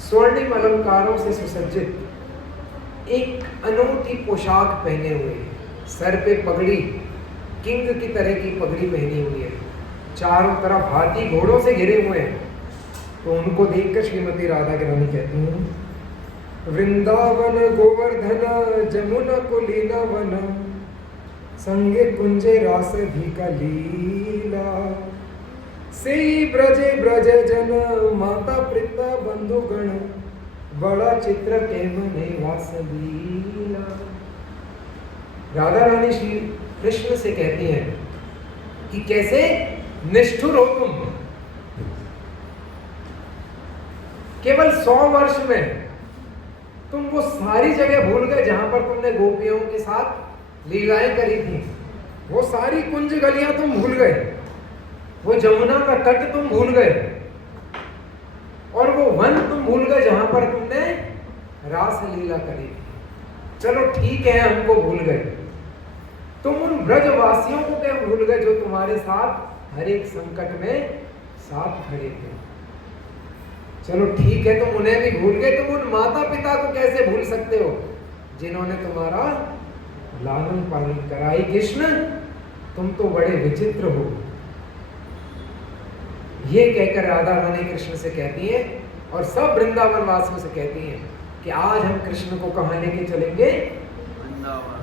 स्वर्णिम अलंकारों से सुसज्जित, एक अनोखी पोशाक पहने हुए, सर पे पगड़ी, किंग की तरह की पगड़ी पहनी हुई है, चारों तरफ हाथी घोड़ों से घिरे हुए हैं, तो उनको देखकर श्रीमती राधा रानी कहती हैं, वृंदावन गोवर्धन जमुना कुलीन वन संगे कुंजे रासधिका लीला से ब्रजे ब्रज जन माता पिता बंधुगण बड़ा चित्र के मने वासलीला। राधा रानी श्री कृष्ण से कहती हैं कि कैसे निष्ठुर हो तुम, केवल 100 वर्ष में तुम वो सारी जगह भूल गए जहां पर तुमने गोपियों के साथ लीलाएं करी थी, वो सारी कुंज गलियां तुम भूल गए, वो जमुना का तट तुम भूल गए, और वो वन तुम भूल गए जहां पर तुमने रास लीला करी थी। चलो ठीक है, हमको भूल गए, तुम उन ब्रजवासियों को क्या भूल गए जो तुम्हारे साथ हर एक संकट में साथ खड़े थे? चलो ठीक है, तुम उन्हें भी भूल गए, तुम उन माता पिता को कैसे भूल सकते हो जिन्होंने तुम्हारा लालन पालन कराई? कृष्ण, तुम तो बड़े विचित्र हो। ये कहकर राधा रानी कृष्ण से कहती है और सब वृंदावन वासियों से कहती हैं कि आज हम कृष्ण को कहाँ लेके चलेंगे?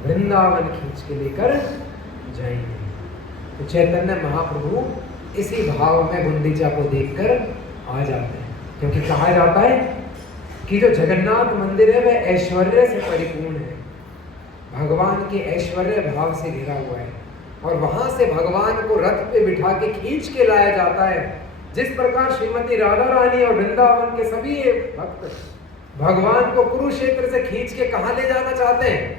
वृंदावन खींच के लेकर जाएंगे। तो चैतन्य महाप्रभु इसी भाव में गुंडीचा को देखकर आ जाते हैं, क्योंकि कहा जाता है कि जो जगन्नाथ मंदिर है वह ऐश्वर्य से परिपूर्ण है, भगवान के ऐश्वर्य भाव से घिरा हुआ है, और वहां से भगवान को रथ पे बिठा के खींच के लाया जाता है। जिस प्रकार श्रीमती राधा रानी और वृंदावन के सभी भक्त भगवान को कुरुक्षेत्र से खींच के कहां ले जाना चाहते हैं?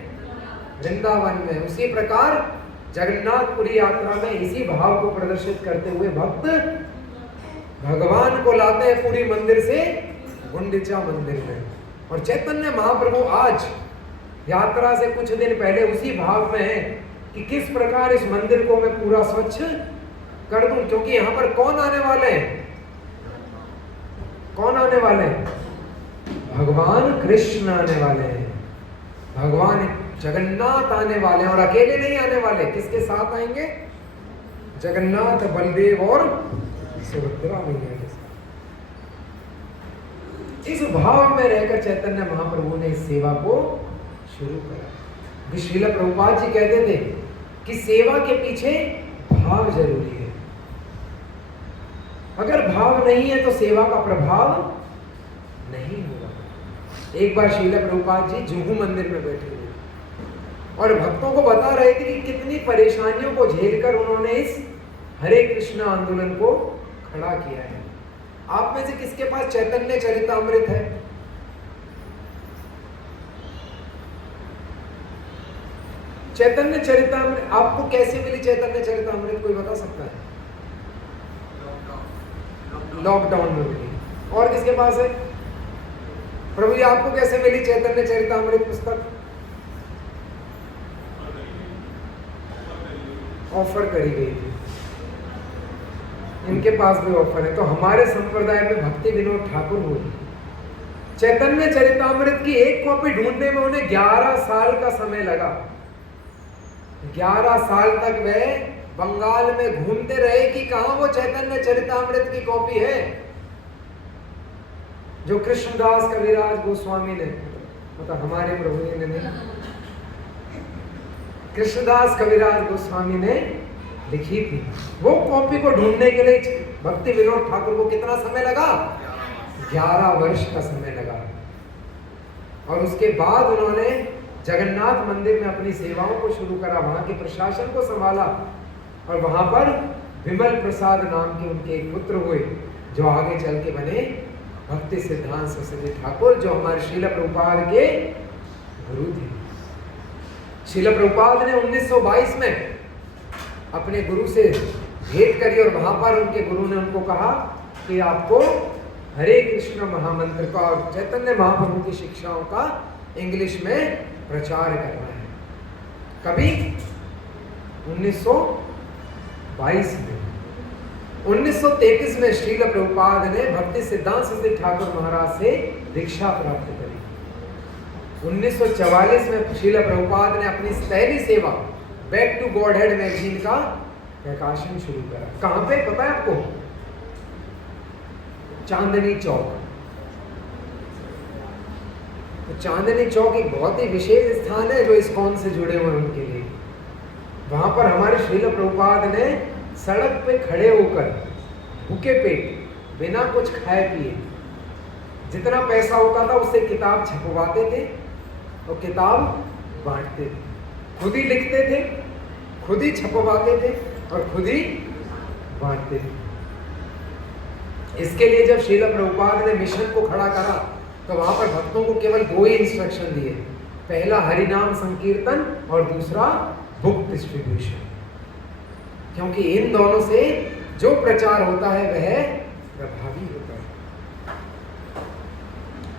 वृंदावन में। उसी प्रकार जगन्नाथपुरी यात्रा में इसी भाव को प्रदर्शित करते हुए भक्त भगवान को लाते हैं पूरी मंदिर से गुंडीचा मंदिर में। और चैतन्य महाप्रभु आज यात्रा से कुछ दिन पहले उसी भाव में है कि किस प्रकार इस मंदिर को मैं पूरा स्वच्छ कर दूं, क्योंकि यहां पर कौन आने वाले हैं? कौन आने वाले हैं? भगवान कृष्ण आने वाले हैं, भगवान जगन्नाथ आने वाले हैं, और अकेले नहीं आने वाले, किसके साथ आएंगे? जगन्नाथ, बलदेव और सुभद्रा मैया के साथ। इस भाव में रहकर चैतन्य महाप्रभु ने इस सेवा को शुरू करा। श्रील प्रभुपाद जी कहते थे कि सेवा के पीछे भाव जरूरी है, अगर भाव नहीं है तो सेवा का प्रभाव नहीं होगा। एक बार श्रील प्रभुपाद जी जुहू मंदिर में बैठे हुए और भक्तों को बता रहे थे कि कितनी परेशानियों को झेलकर उन्होंने इस हरे कृष्ण आंदोलन को खड़ा किया है। आप में से किसके पास चैतन्य चरितामृत है? चैतन्य चरितामृत आपको कैसे मिली? चैतन्य चरितामृत कोई बता सकता है? लॉकडाउन में मिली। और किसके पास है? प्रभु जी आपको कैसे मिली चैतन्य चरितामृत पुस्तक? ऑफर करी गई थी, इनके पास भी ऑफर है। तो हमारे संप्रदाय में भक्ति विनोद ठाकुर हुई, चैतन्य चरितामृत की एक कॉपी ढूंढने में उन्हें 11 साल का समय लगा। 11 साल तक वे बंगाल में घूमते रहे कि कहां वो चैतन्य चरितामृत की कॉपी है जो कृष्णदास कविराज गोस्वामी ने, मतलब हमारे प्रभु जी ने नहीं, कृष्णदास कविराज गोस्वामी ने लिखी थी। वो कॉपी को ढूंढने के लिए भक्ति विनोद ठाकुर को कितना समय लगा? 11 वर्ष का समय लगा। और उसके बाद उन्होंने जगन्नाथ मंदिर में अपनी सेवाओं को शुरू करा, वहां के प्रशासन को संभाला, और वहां पर विमल प्रसाद नाम के उनके एक पुत्र हुए जो आगे चल के बने भक्ति सिद्धांत सरस्वती ठाकुर, जो हमारे श्रील प्रभुपाद के गुरु थे। श्रील प्रभुपाद ने 1922 में अपने गुरु से भेंट करी और वहां पर उनके गुरु ने उनको कहा कि आपको हरे कृष्ण महामंत्र का और चैतन्य महाप्रभु की शिक्षाओं का इंग्लिश में प्रचार करना है। कभी 1922 में। 1933 में श्रील प्रभुपाद ने भक्ति सिद्धांत सरस्वती ठाकुर महाराज से दीक्षा प्राप्त करी। 1944 में श्रील प्रभुपाद ने अपनी पहली सेवा back to Godhead magazine का प्रकाशन शुरू करा। कहां पे पता है आपको? चांदनी चौक। तो चांदनी चौक एक बहुत ही विशेष स्थान है जो इस्कॉन से जुड़े हुए उनके लिए। वहां पर हमारे श्रील प्रभुपाद ने सड़क पे खड़े होकर भूखे पेट बिना कुछ खाए पिए जितना पैसा होता था उससे किताब छपवाते थे और किताब बांटते थे, खुद ही लिखते थे, खुद ही छपवाते थे और खुद ही बांटते थे। इसके लिए जब श्रील प्रभुपाद ने मिशन को खड़ा करा तो वहां पर भक्तों को केवल 2 ही इंस्ट्रक्शन दिए, पहला हरिनाम संकीर्तन और दूसरा बुक डिस्ट्रीब्यूशन, क्योंकि इन दोनों से जो प्रचार होता है वह प्रभावी होता है।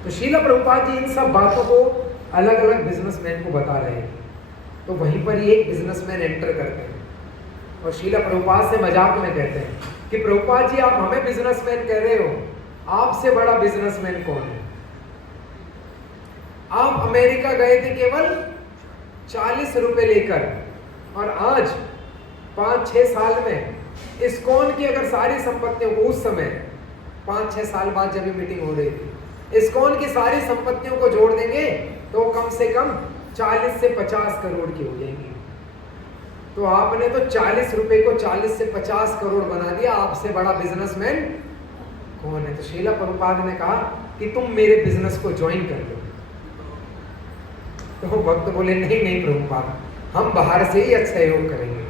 तो श्रील प्रभुपाद जी इन सब बातों को अलग अलग बिजनेसमैन को बता रहे हैं। तो वहीं पर ही एक बिजनेसमैन एंटर करते हैं और श्रील प्रभुपाद से मजाक में कहते हैं कि प्रभुपाद जी आप हमें बिजनेसमैन कह रहे हो, आपसे बड़ा बिजनेसमैन कौन है? आप अमेरिका गए थे केवल 40 रुपए लेकर, और आज 5-6 साल में इस्कॉन की अगर सारी संपत्तियों को, उस समय 5-6 साल बाद जब ये मीटिंग हो रही थी, इस्कॉन की सारी संपत्तियों को जोड़ देंगे तो कम से कम 40 से 50 करोड़ की हो जाएंगी। तो आपने तो 40 रुपए को 40 से 50 करोड़ बना दिया, आपसे बड़ा बिजनेसमैन कौन है? तो श्रील प्रभुपाद ने कहा कि तुम मेरे बिजनेस को ज्वाइन कर लो। तो भक्त बोले नहीं नहीं प्रभुपाद, हम बाहर से ही अच्छा योग करेंगे।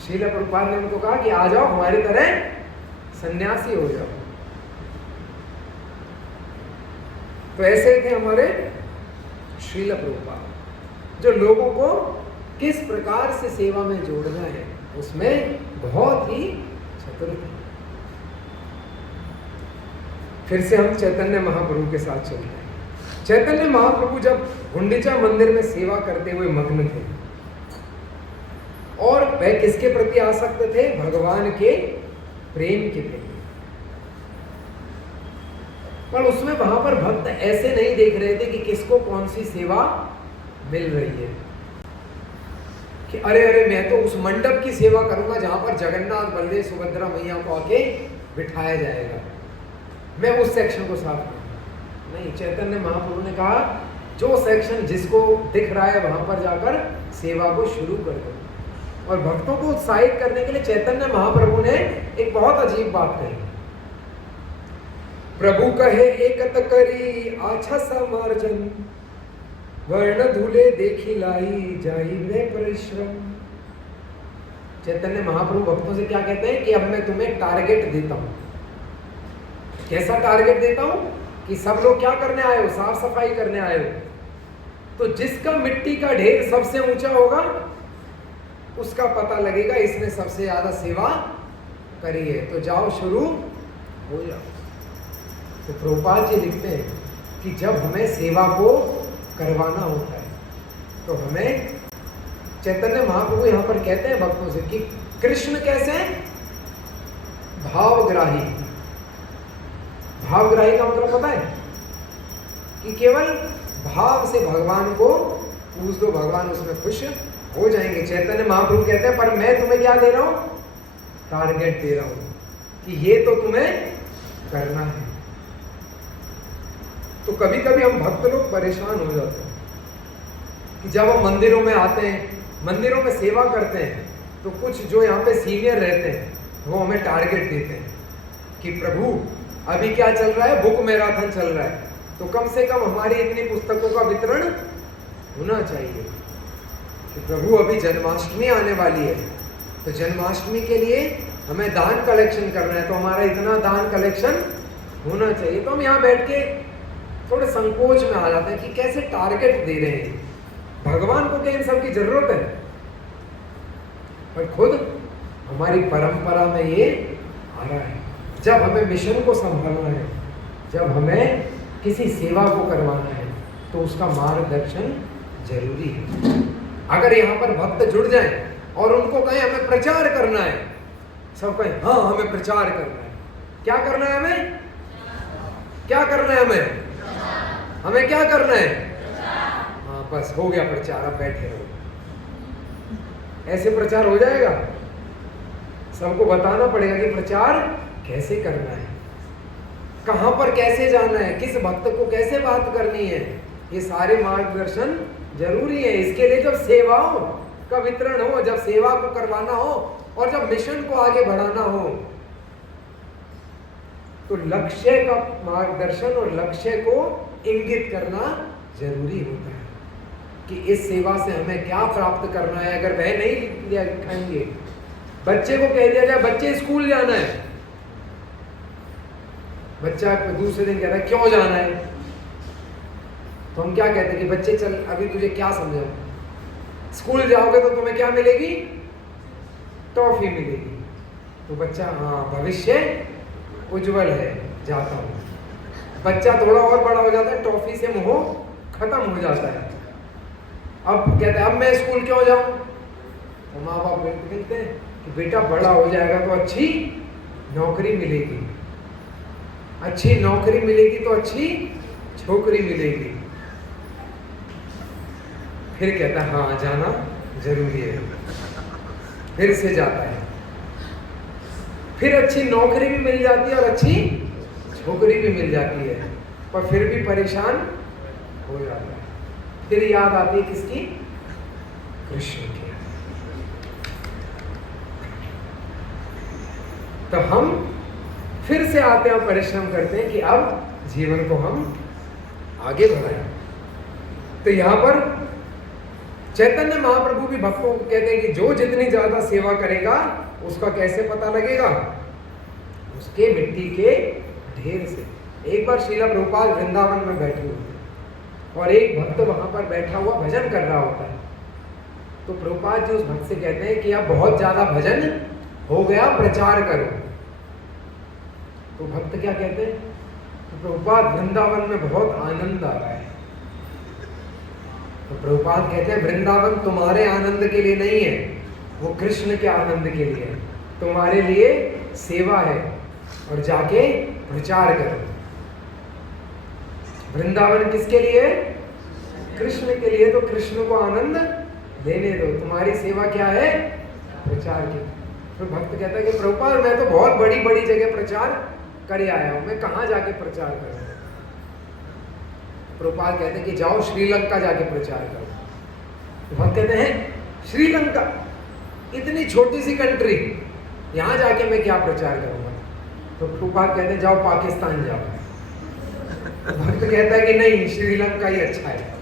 श्रील प्रभुपाद ने उनको कहा कि आ जाओ, हमारी तरह सन्यासी हो जाओ। तो ऐसे थे हमारे श्रील प्रभुपाद, जो लोगों को किस प्रकार से सेवा में जोड़ना है उसमें बहुत ही चतुर थे। फिर से हम चैतन्य महाप्रभु के साथ चलते हैं। चैतन्य महाप्रभु जब गुंडीचा मंदिर में सेवा करते हुए मग्न थे, और वह किसके प्रति आसक्त थे? भगवान के प्रेम के प्रति। पर उसमें वहां पर भक्त ऐसे नहीं देख रहे थे कि किसको कौन सी सेवा मिल रही है, कि अरे अरे मैं तो उस मंडप की सेवा करूंगा जहां पर जगन्नाथ बलदेव सुभद्रा मैया को आके बिठाया जाएगा, मैं उस सेक्शन को साफ करूंगा। नहीं, चैतन्य महाप्रभु ने कहा जो सेक्शन जिसको दिख रहा है वहां पर जाकर सेवा को शुरू कर दो। और भक्तों को उत्साहित करने के लिए चैतन्य महाप्रभु ने एक बहुत अजीब बात कही। प्रभु कहे एकत करी आछा समार्जन, वर्ण धूले देखी लाई जाई वे परिश्रम। चैतन्य महाप्रभु भक्तों से क्या कहते हैं कि अब मैं तुम्हें टारगेट देता हूं। कैसा टारगेट देता हूं? कि सब लोग क्या करने आए हो? साफ सफाई करने आए हो। तो जिसका मिट्टी का ढेर सबसे ऊंचा होगा उसका पता लगेगा इसने सबसे ज्यादा सेवा करी है, तो जाओ शुरू हो जाओ। तो प्रभुपाद जी लिखते हैं कि जब हमें सेवा को करवाना होता है तो हमें, चैतन्य महाप्रभु यहां पर कहते हैं भक्तों से कि कृष्ण कैसे हैं? भावग्राही। भावग्राही का मतलब पता है कि केवल भाव से भगवान को पूज दो, भगवान उसमें खुश हो जाएंगे। चैतन्य महाप्रभु कहते हैं पर मैं तुम्हें क्या दे रहा हूं? टारगेट दे रहा हूं कि ये तो तुम्हें करना है। तो कभी कभी हम भक्त लोग परेशान हो जाते हैं कि जब हम मंदिरों में आते हैं, मंदिरों में सेवा करते हैं, तो कुछ जो यहाँ पे सीनियर रहते हैं वो हमें टारगेट देते हैं कि प्रभु अभी क्या चल रहा है? बुक मैराथन चल रहा है, तो कम से कम हमारी इतनी पुस्तकों का वितरण होना चाहिए। कि प्रभु अभी जन्माष्टमी आने वाली है, तो जन्माष्टमी के लिए हमें दान कलेक्शन करना है, तो हमारा इतना दान कलेक्शन होना चाहिए। तो हम यहाँ बैठ के थोड़े संकोच में आ जाते हैं कि कैसे टारगेट दे रहे हैं, भगवान को क्या इन सब की जरूरत है? पर खुद हमारी परंपरा में ये आ रहा है। जब हमें मिशन को संभालना है, जब हमें किसी सेवा को करवाना है, तो उसका मार्गदर्शन जरूरी है। अगर यहाँ पर भक्त जुड़ जाएं और उनको कहें हमें प्रचार करना है, सब कहें हाँ हमें प्रचार करना है। क्या करना है हमें? क्या करना है हमें? हमें क्या करना है? हाँ बस हो गया प्रचार, अब बैठे रहो। ऐसे प्रचार हो जाएगा? सबको बताना पड़ेगा कि प्रचार कैसे करना है, कहां पर कैसे जाना है, किस भक्त को कैसे बात करनी है, ये सारे मार्गदर्शन जरूरी है। इसके लिए जब सेवाओं का वितरण हो, जब सेवा को करवाना हो और जब मिशन को आगे बढ़ाना हो, तो लक्ष्य का मार्गदर्शन और लक्ष्य को इंगित करना जरूरी होता है कि इस सेवा से हमें क्या प्राप्त करना है। अगर वह नहीं लिखाएंगे, बच्चे को कह दिया जाए बच्चे स्कूल जाना है, बच्चा दूसरे दिन कह रहा है क्यों जाना है, तो हम क्या कहते हैं कि बच्चे चल अभी तुझे क्या समझाऊं, स्कूल जाओगे तो तुम्हें क्या मिलेगी? टॉफी मिलेगी। तो बच्चा हाँ भविष्य उज्जवल है, जाता हूं। बच्चा थोड़ा और बड़ा हो जाता है, टॉफी से मुंह खत्म हो जाता है। अब कहते हैं अब मैं स्कूल क्यों जाऊं? तो माँ बाप कहते हैं कि बेटा बड़ा हो जाएगा तो अच्छी नौकरी मिलेगी, अच्छी नौकरी मिलेगी तो अच्छी छोकरी मिलेगी। फिर कहता है हाँ जाना जरूरी है, फिर से जाता है, फिर अच्छी नौकरी भी मिल जाती है और अच्छी छोकरी भी मिल जाती है, पर फिर भी परेशान हो जाता है। फिर याद आती है किसकी? कृष्ण की। तो हम फिर से आते हैं और परिश्रम करते हैं कि अब जीवन को हम आगे बढ़ाएं। तो यहां पर चैतन्य महाप्रभु भी भक्तों को कहते हैं कि जो जितनी ज्यादा सेवा करेगा उसका कैसे पता लगेगा? उसके मिट्टी के ढेर से। एक बार श्रीला प्रभुपाद वृंदावन में बैठे हुए थे और एक भक्त वहां पर बैठा हुआ भजन कर रहा होता है। तो प्रभुपाद जी उस भक्त से कहते हैं कि अब बहुत ज्यादा भजन हो गया, प्रचार करो। तो भक्त क्या कहते हैं? तो प्रभुपाद वृंदावन में बहुत आनंद आ रहा है। तो प्रभुपाद कहते हैं वृंदावन तुम्हारे आनंद के लिए नहीं है, वो कृष्ण के आनंद के लिए है। तुम्हारे लिए सेवा है और जाके प्रचार करो। वृंदावन किसके लिए? कृष्ण के लिए। तो कृष्ण को आनंद लेने दो। तुम्हारी सेवा क्या है? प्रचार की। फिर भक्त कहता है कि प्रभुपाद मैं तो बहुत बड़ी बड़ी जगह प्रचार कर आया हूं, मैं कहाँ जाके प्रचार करूं? प्रभुपाद कहते हैं कि जाओ श्रीलंका जाके प्रचार करो। तो भक्त कहते हैं श्रीलंका इतनी छोटी सी कंट्री, यहां जाके मैं क्या प्रचार करूंगा? तो प्रभुपाद कहते हैं जाओ पाकिस्तान जाओ। तो भक्त कहता है कि नहीं, श्रीलंका ही अच्छा है।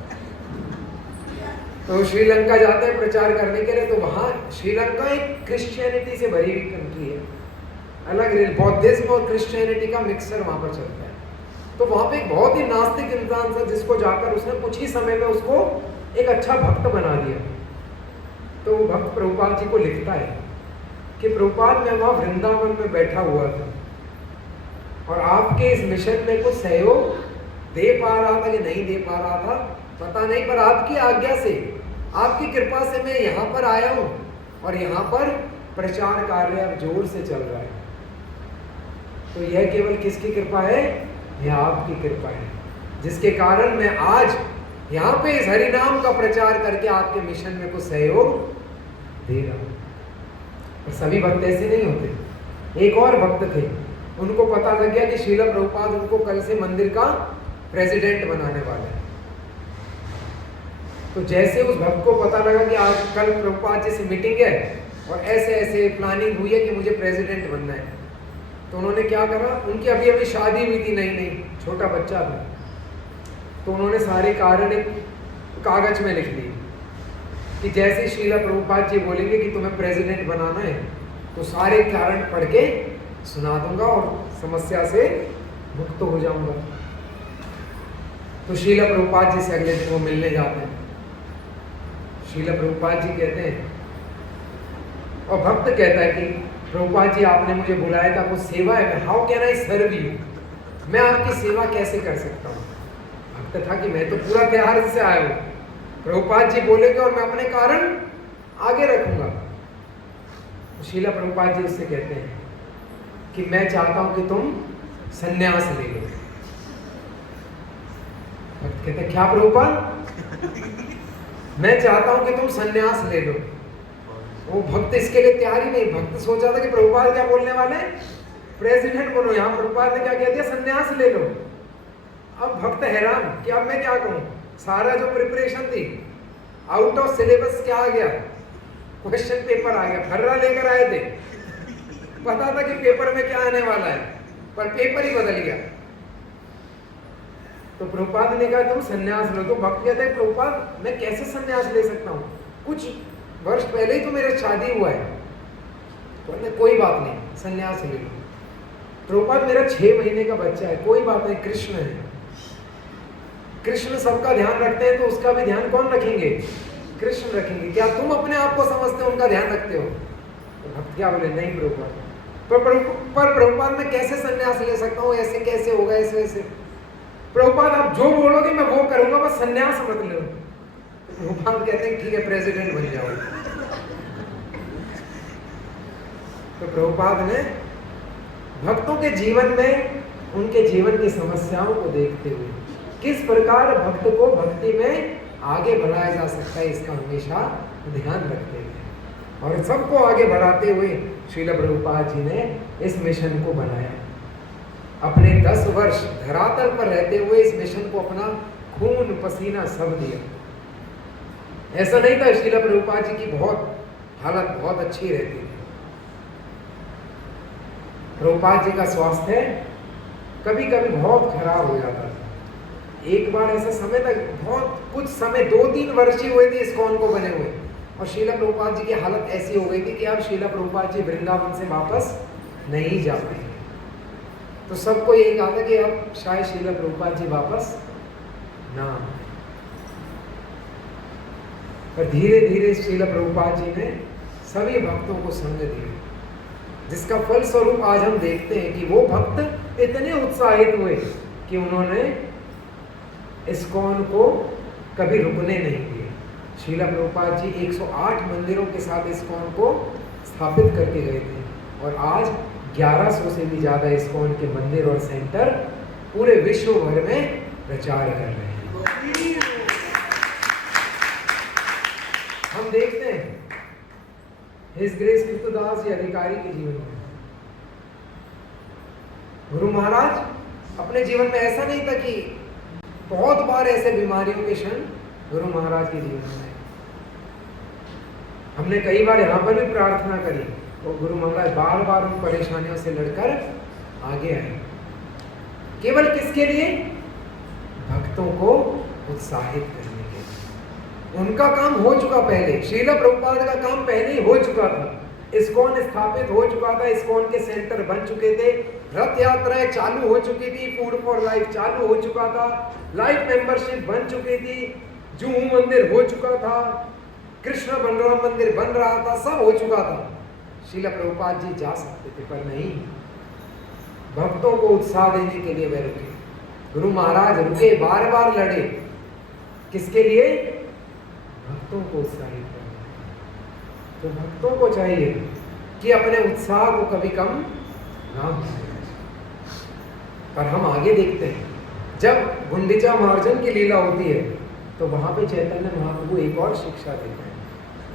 तो श्रीलंका जाते हैं प्रचार करने के लिए। तो वहां श्रीलंका एक क्रिश्चियनिटी से भरी हुई कंट्री है, अलग बौद्धिज्म और क्रिश्चियनिटी का मिक्सचर वहां पर चलता है। तो वहां पे एक बहुत ही नास्तिक इंसान था जिसको जाकर उसने कुछ ही समय में उसको एक अच्छा भक्त बना दिया। तो वो भक्त प्रभुपाद जी को लिखता है कि प्रभुपाद मैं वहां वृंदावन में बैठा हुआ था और आपके इस मिशन में कुछ सहयोग दे पा रहा था कि नहीं दे पा रहा था पता नहीं, पर आपकी आज्ञा से, आपकी कृपा से मैं यहाँ पर आया हूँ और यहाँ पर प्रचार कार्य अब जोर से चल रहा है। तो यह केवल किसकी कृपा है? यह आपकी कृपा है, जिसके कारण मैं आज यहाँ पे इस हरि नाम का प्रचार करके आपके मिशन में कुछ सहयोग दे रहा हूँ। पर सभी भक्त ऐसे नहीं होते। एक और भक्त थे, उनको पता लग गया कि श्रीला प्रभुपाद उनको कल से मंदिर का प्रेसिडेंट बनाने वाले हैं। तो जैसे उस भक्त को पता लगा कि आज कल प्रभुपाद जी से मीटिंग है और ऐसे ऐसे प्लानिंग हुई है कि मुझे प्रेसिडेंट बनना है, तो उन्होंने क्या करा? उनकी अभी अभी शादी हुई थी, नई छोटा बच्चा था। तो उन्होंने सारे कारण एक कागज में लिख दिए कि जैसे श्रीला प्रभुपाद जी बोलेंगे कि तुम्हें प्रेसिडेंट बनाना है तो सारे कारण पढ़ के सुना दूंगा और समस्या से मुक्त हो जाऊंगा। तो श्रीला प्रभुपाद जी से अगले दिन वो मिलने जाते हैं। श्रीला प्रभुपाद जी कहते हैं और भक्त कहता है कि प्रभुपाद जी आपने मुझे बुलाया था, कुछ सेवा है, how can I serve you, मैं आपकी सेवा कैसे कर सकता हूँ? भक्त था कि मैं तो पूरा तैयार से आया हूँ, प्रभुपाद जी बोलेंगे और मैं अपने कारण आगे रखूंगा। श्रीला प्रभुपाद जी उससे कहते हैं कि मैं चाहता हूं कि तुम संन्यास ले लो। भक्त कहते हैं क्या प्रभुपाद? मैं चाहता हूं कि तुम संन्यास ले लो। वो भक्त इसके लिए तैयार ही नहीं। भक्त सोचा था कि प्रभुपाद क्या बोलने वाले हैं? प्रेसिडेंट बनो। यहाँ प्रभुपाद ने क्या कह दिया? संन्यास ले लो। अब भक्त हैरान कि अब मैं क्या कहूँ? सारा जो प्रिपरेशन थी आउट ऑफ सिलेबस क्या आ गया? क्वेश्चन पेपर आ गया। फर्रा लेकर आए थे, पता था कि पेपर में क्या आने वाला है, पर पेपर ही बदल गया। तो प्रभुपाद ने कहा तुम संन्यास लो। तो भक्त कहता है प्रभुपाद मैं कैसे संन्यास ले सकता हूँ? कुछ वर्ष पहले ही तो मेरा शादी हुआ है। तो कोई बात नहीं, संन्यास ले लो। प्रभुपाद मेरा 6 महीने का बच्चा है। कोई बात नहीं, कृष्ण है, कृष्ण सबका ध्यान रखते हैं, तो उसका भी ध्यान कौन रखेंगे? कृष्ण रखेंगे। क्या तुम अपने आप को समझते हो उनका ध्यान रखते हो? तो भक्त क्या बोले? नहीं प्रभुपाद। पर प्रभुपाद मैं कैसे संन्यास ले सकता हूँ? ऐसे कैसे होगा? ऐसे ऐसे। प्रभुपाद आप जो बोलोगे मैं वो करूंगा, बस संन्यास मत लो। प्रभुपाद कहते हैं ठीक है प्रेसिडेंट बन जाओ। तो प्रभुपाद ने भक्तों के जीवन में उनके जीवन की समस्याओं को देखते हुए किस प्रकार भक्त को भक्ति में आगे बढ़ाया जा सकता है इसका हमेशा ध्यान रखते हैं। और सबको आगे बढ़ाते हुए श्रील प्रभुपाद जी ने इस मिशन को बनाया। अपने 10 वर्ष धरातल पर रहते हुए इस मिशन को अपना खून पसीना सब दिया। ऐसा नहीं था श्रील प्रभुपाद जी की हालत बहुत अच्छी रहती थी। प्रभुपाद जी का स्वास्थ्य कभी कभी बहुत खराब हो जाता था। एक बार ऐसा समय तक बहुत कुछ समय 2-3 वर्ष ही हुए थे इस्कॉन को बने हुए, और श्रील प्रभुपाद जी की हालत ऐसी हो गई थी कि अब श्रील प्रभुपाद जी वृंदावन से वापस नहीं जा पाएंगे। तो सबको ये कहा था कि अब शायद श्रील प्रभुपाद जी वापस ना आए। पर धीरे धीरे श्रील प्रभुपाद जी ने सभी भक्तों को संग दिया, जिसका फल स्वरूप आज हम देखते हैं कि वो भक्त इतने उत्साहित हुए कि उन्होंने इस्कॉन को कभी रुकने नहीं दिया। श्रील प्रभुपाद जी 108 मंदिरों के साथ इस्कॉन को स्थापित करके गए थे, और आज 1100 से भी ज्यादा इस्कॉन के मंदिर और सेंटर पूरे विश्व भर में प्रचार कर रहे हैं। हम देखते हैं हिज ग्रेस कृष्णदास जी अधिकारी के जीवन में गुरु महाराज अपने जीवन में ऐसा नहीं था कि बहुत बार ऐसे बीमारियों के क्षण गुरु महाराज के जीवन में हमने कई बार यहाँ पर भी प्रार्थना करी, और गुरु महाराज बार बार उन परेशानियों से लड़कर आगे आए। केवल किसके लिए? भक्तों को उत्साहित करने के लिए। उनका काम हो चुका पहले, श्रील प्रभुपाद का काम पहले ही हो चुका था। इस्कॉन स्थापित हो चुका था, इस्कॉन के सेंटर बन चुके थे, रथ यात्राएं चालू हो चुकी थी, फूड फॉर लाइफ चालू हो चुका था, लाइफ मेंबरशिप बन चुकी थी, जूहू मंदिर हो चुका था, कृष्ण बलराम मंदिर बन रहा था, सब हो चुका था। श्रील प्रभुपाद जी जा सकते थे, पर नहीं, भक्तों को उत्साह देने के लिए वे रुके। गुरु महाराज रुके, बार बार लड़े, किसके लिए? भक्तों को उत्साहित करना। तो भक्तों को चाहिए कि अपने उत्साह को कभी कम ना हो। पर हम आगे देखते हैं, जब गुंडीचा मार्जन की लीला होती है तो वहां पे चैतन्य महाप्रभु एक और शिक्षा देते हैं।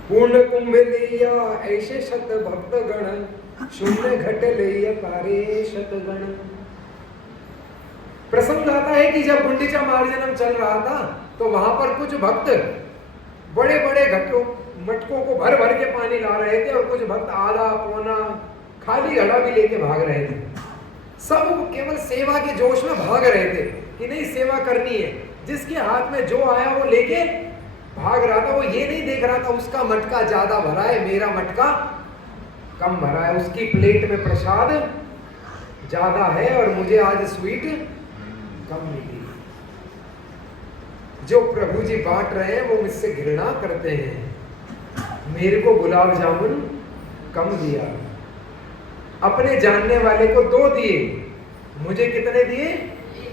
पूर्ण कुंभ लिया ऐसे शत भक्त गण, शून्य घट लिया तारे शतगण। प्रसंग आता है कि जब गुंडीचा मार्जनम चल रहा था तो वहां पर कुछ भक्त बड़े बड़े घटों मटकों को भर भर के पानी ला रहे थे, और कुछ भक्त आधा पौना खाली घड़ा भी लेके भाग रहे थे। सब केवल सेवा के जोश में भाग रहे थे कि नहीं सेवा करनी है। जिसके हाथ में जो आया वो लेके भाग रहा था। वो ये नहीं देख रहा था उसका मटका ज्यादा भरा है, मेरा मटका कम भरा है, उसकी प्लेट में प्रसाद ज्यादा है और मुझे आज स्वीट कम मिली। जो प्रभु जी बांट रहे हैं वो मुझसे घृणा करते हैं, मेरे को गुलाब जामुन कम दिया। अपने जानने वाले को 2 दिए, मुझे कितने दिए?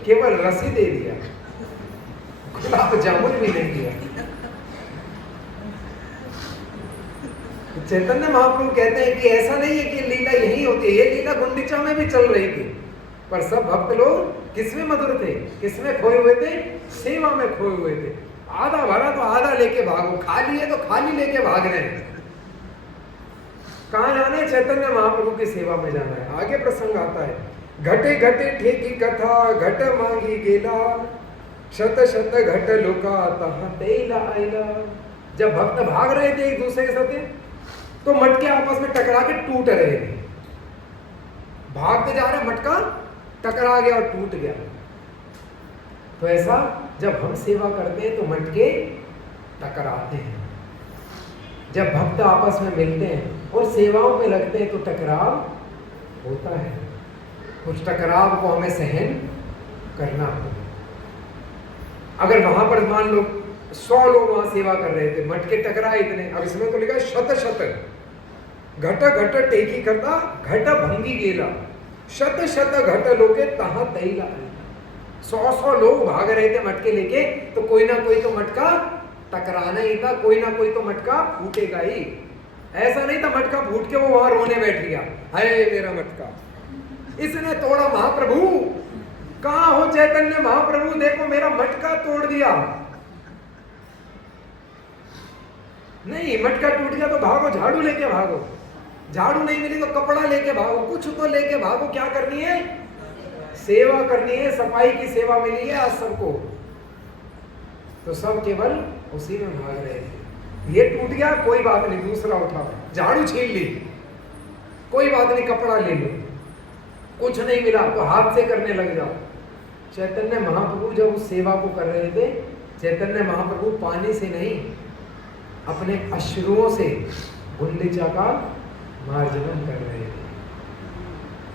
केवल रसी दे दिया, गुलाब जामुन भी नहीं दिया। चैतन्य महाप्रभु कहते हैं कि ऐसा नहीं है कि लीला यही होती है, ये लीला गुंडीचा में भी चल रही थी, पर सब भक्त लोग किसमें मधुर थे, किसमें खोए हुए थे? सेवा में खोए हुए थे। आधा भरा तो आधा लेके भागो, खाली है तो खाली लेके भाग रहे हैं। कहाँ जाना है? चैतन्य महाप्रभु की सेवा में जाना है। आगे प्रसंग आता है, घटे घटे ठेकी कथा, घट मांगी गेला, शत शत घट लुका तह तेला आइला। जब भक्त भाग रहे थे एक दूसरे के साथ तो मटके आपस में टकरा के टूट रहे थे। भागते जा रहे, मटका टकरा गया और टूट गया। तो ऐसा जब हम सेवा करते हैं तो मटके टकराते हैं। जब भक्त आपस में मिलते हैं और सेवाओं में लगते हैं तो टकराव होता है। उस टकराव को हमें सहन करना होगा। अगर वहां पर मान लो 100 लोग वहां सेवा कर रहे थे, मटके टकराए इतने, अब इसमें तो लिखा शत शत घट घट टेकी करता, घट भंगी गेला, शत शत घट लोके तहा तैला। 100 लोग भाग रहे थे मटके लेके, तो कोई ना कोई तो मटका टकराना ही था, कोई ना कोई तो मटका फूटेगा ही। ऐसा नहीं था मटका फूट के वो वहां रोने बैठ गया, हाय मेरा मटका इसने तोड़ा। महाप्रभु कहां हो चैतन्य महाप्रभु, देखो मेरा मटका तोड़ दिया। नहीं, मटका टूट गया तो भागो, झाड़ू लेके भागो, झाड़ू नहीं मिली तो कपड़ा लेके भागो, कुछ तो लेके भागो। क्या करनी है? सेवा करनी है, सफाई की सेवा मिली है आज सबको। तो सब केवल उसी में भाग रहे थे। ये टूट गया कोई बात नहीं, दूसरा उठा, झाड़ू छीन ली कोई बात नहीं, कपड़ा ले लो, कुछ नहीं मिला तो हाथ से करने लग जाओ। चैतन्य महाप्रभु जब उस सेवा को कर रहे थे, चैतन्य महाप्रभु पानी से नहीं, अपने अश्रुओं से गुंडीचा का मार्जन कर रहे थे।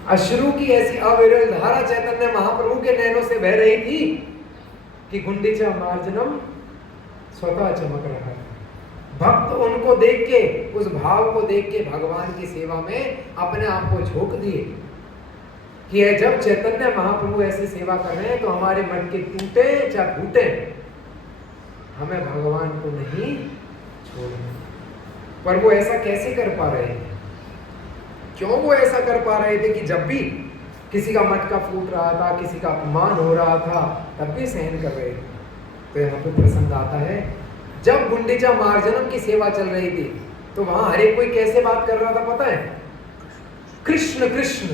अश्रु की ऐसी अविरल धारा चैतन्य महाप्रभु के नैनों से बह रही थी कि गुंडीचा मार्जनम स्वतः चमक रहा है। भक्त उनको देख के, उस भाव को देख के भगवान की सेवा में अपने आप को झोंक दिए कि जब चैतन्य महाप्रभु ऐसी सेवा कर रहे हैं तो हमारे मन के टूटे चाहे फूटे, हमें भगवान को नहीं छोड़ना। पर वो ऐसा कैसे कर पा रहे थे? क्यों वो ऐसा कर पा रहे थे कि जब भी किसी का मटका फूट रहा था, किसी का अपमान हो रहा था, तब भी सहन कर रहे थे? तो यहाँ पे प्रसंग आता है, जब गुंडीचा मार्जनम की सेवा चल रही थी तो वहां हर एक कोई कैसे बात कर रहा था पता है? कृष्ण कृष्ण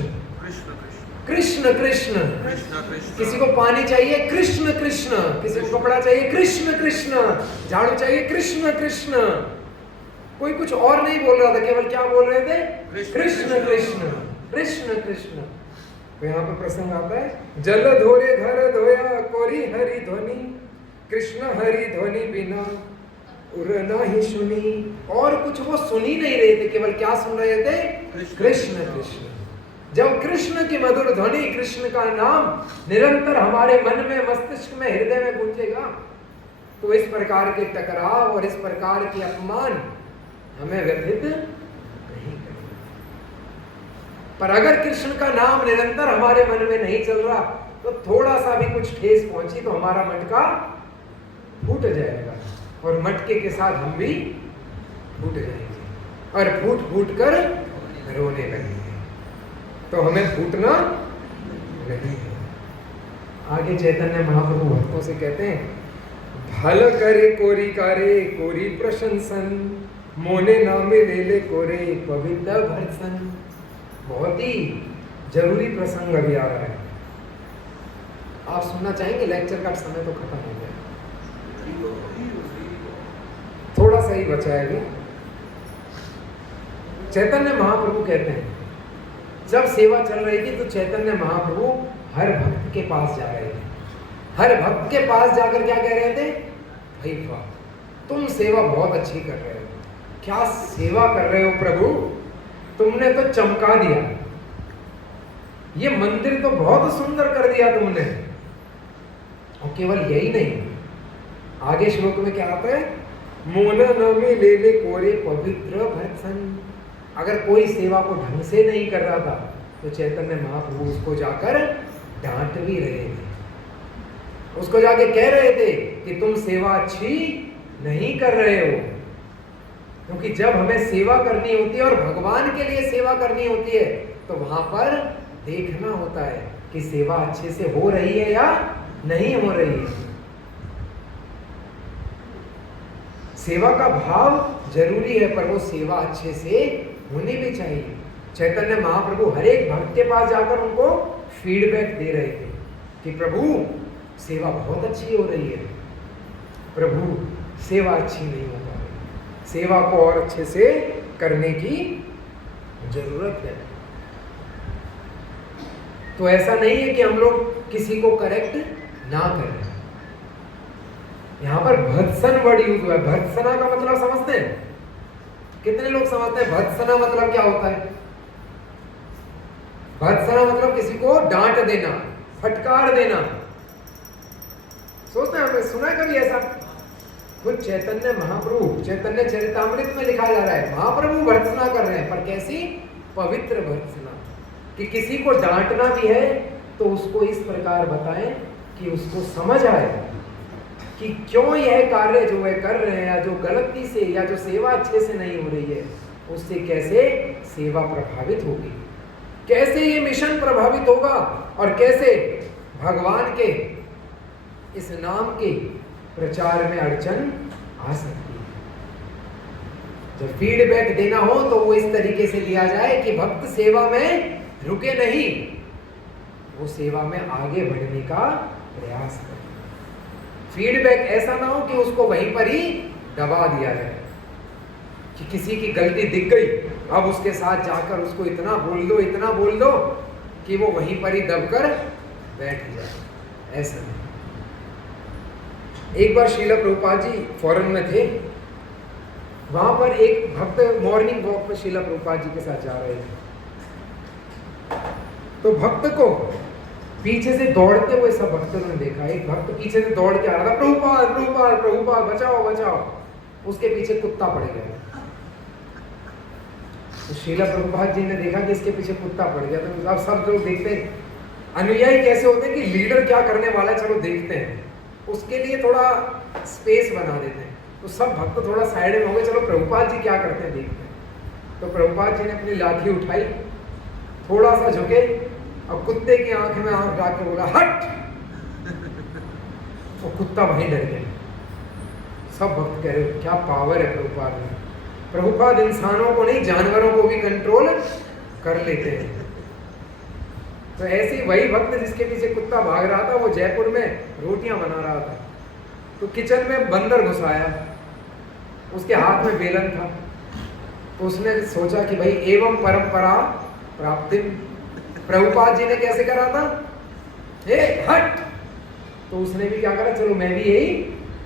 कृष्ण कृष्ण। किसी को पानी चाहिए कृष्ण कृष्ण, किसी को कपड़ा चाहिए कृष्ण कृष्ण, झाड़ू चाहिए कृष्ण कृष्ण। कोई कुछ और नहीं बोल रहा था, केवल क्या बोल रहे थे? कृष्ण कृष्ण कृष्ण कृष्ण। तो यहाँ पे प्रसंग आता है, जल धोरे घर धोया कोरी हरि ध्वनि, कृष्ण हरि ध्वनि बिना उर ही सुनी। और कुछ वो सुन ही नहीं रहे थे, केवल क्या सुन रहे थे? कृष्ण कृष्ण। जब कृष्ण की मधुर ध्वनि, कृष्ण का नाम निरंतर हमारे मन में, मस्तिष्क में, हृदय में गूंजेगा, तो इस प्रकार के टकराव और इस प्रकार के अपमान हमें व्यथित नहीं करेगा। पर अगर कृष्ण का नाम निरंतर हमारे मन में नहीं चल रहा, तो थोड़ा सा भी कुछ ठेस पहुंची तो हमारा मटका फूट जाएगा, और मटके के साथ हम भी फूट जाएंगे और फूट फूट कर रोने लगेंगे। तो हमें फूटना नहीं है। आगे चैतन्य महाप्रभु भक्तों से कहते हैं, भल करे कोरी कारे कोरी प्रशंसन, मोने नामे ले ले कोरे पवित्र भर्सन। बहुत ही जरूरी प्रसंग अभी आ रहा है, आप सुनना चाहेंगे? लेक्चर का समय तो खत्म हो गया, थोड़ा सा ही बचा है अभी। चैतन्य महाप्रभु कहते हैं, जब सेवा चल रही थी तो चैतन्य महाप्रभु हर भक्त के पास जा रहे थे। हर भक्त के पास जाकर क्या कह रहे थे? भाई वाह, तुम सेवा बहुत अच्छी कर रहे हो, क्या सेवा कर रहे हो प्रभु, तुमने तो चमका दिया, ये मंदिर तो बहुत सुंदर कर दिया तुमने। और केवल यही नहीं, आगे श्लोक में क्या आता है? मोना नामे ले ले कोरे पवित्र भर्सन। अगर कोई सेवा को ढंग से नहीं कर रहा था तो चैतन्य महाप्रभु उसको जाकर डांट भी रहे थे, उसको जाके कह रहे थे कि तुम सेवा अच्छी नहीं कर रहे हो। क्योंकि जब हमें सेवा करनी होती है और भगवान के लिए सेवा करनी होती है, तो वहां पर देखना होता है कि सेवा अच्छे से हो रही है या नहीं हो रही है। सेवा का भाव जरूरी है, पर वो सेवा अच्छे से होनी भी चाहिए। चैतन्य महाप्रभु हर एक भक्त के पास जाकर उनको फीडबैक दे रहे थे कि प्रभु सेवा बहुत अच्छी हो रही है, प्रभु सेवा अच्छी नहीं हो पा रही, सेवा को और अच्छे से करने की जरूरत है। तो ऐसा नहीं है कि हम लोग किसी को करेक्ट ना करें। यहां पर भत्सन वर्ड यूज हुआ है। भत्सना का मतलब समझते हैं? कितने लोग समझते हैं भत्सना मतलब क्या होता है? भत्सना मतलब किसी को डांट देना, फटकार देना। सोचते हैं, हमने सुना है कभी ऐसा? खुद चैतन्य महाप्रभु चैतन्य चरितामृत में लिखा जा रहा है, महाप्रभु भर्त्सना कर रहे हैं, पर कैसी? पवित्र भर्त्सना। कि किसी को डांटना भी है तो उसको इस प्रकार बताएं कि उसको समझ आए कि क्यों यह कार्य जो वे कर रहे हैं, या जो गलती से, या जो सेवा अच्छे से नहीं हो रही है, उससे कैसे सेवा प्रभावित होगी, कैसे ये मिशन प्रभावित होगा, और कैसे भगवान के इस नाम के प्रचार में अड़चन आ सकती है। जब फीडबैक देना हो तो वो इस तरीके से लिया जाए कि भक्त सेवा में रुके नहीं, वो सेवा में आगे बढ़ने का प्रयास करे। फीडबैक ऐसा ना हो कि उसको वहीं पर ही दबा दिया जाए, कि किसी की गलती दिख गई, अब उसके साथ जाकर उसको इतना बोल दो कि वो वहीं पर ही दबकर बैठ जाए। ऐसा नहीं। एक बार श्रील प्रभुपाद जी फॉरेन में थे, वहां पर एक भक्त मॉर्निंग वॉक पर श्रील प्रभुपाद जी के साथ जा रहे थे, तो भक्त को पीछे से दौड़ते हुए सब भक्तों ने देखा। एक भक्त पीछे से दौड़ के आ रहा था, प्रभुपाद प्रभुपाद प्रभुपाद बचाओ बचाओ, उसके पीछे कुत्ता पड़ गया। तो श्रील प्रभुपाद जी ने देखा कि इसके पीछे कुत्ता पड़ गया, तो अब सब लोग देखते हैं, अनुयायी कैसे होते हैं कि लीडर क्या करने वाला है, चलो देखते हैं, उसके लिए थोड़ा स्पेस बना देते हैं। तो सब भक्त थोड़ा साइड में हो गए, चलो प्रभुपाद जी क्या करते हैं देखते हैं। तो प्रभुपाद जी ने अपनी लाठी उठाई, थोड़ा सा झुके और कुत्ते की आंख में आंख डाल के बोला हट, तो कुत्ता वहीं डर गया। सब भक्त कह रहे क्या पावर है प्रभुपाद में। प्रभुपाद इंसानों को नहीं, जानवरों को भी कंट्रोल कर लेते हैं। तो ऐसे ही वही भक्त जिसके पीछे कुत्ता भाग रहा था, वो जयपुर में रोटियां बना रहा था, तो किचन में बंदर घुस आया, उसके हाथ में बेलन था, तो उसने सोचा कि भाई एवं परंपरा प्राप्ति, प्रभुपाद जी ने कैसे करा था, हे हट, तो उसने भी क्या करा, चलो मैं भी यही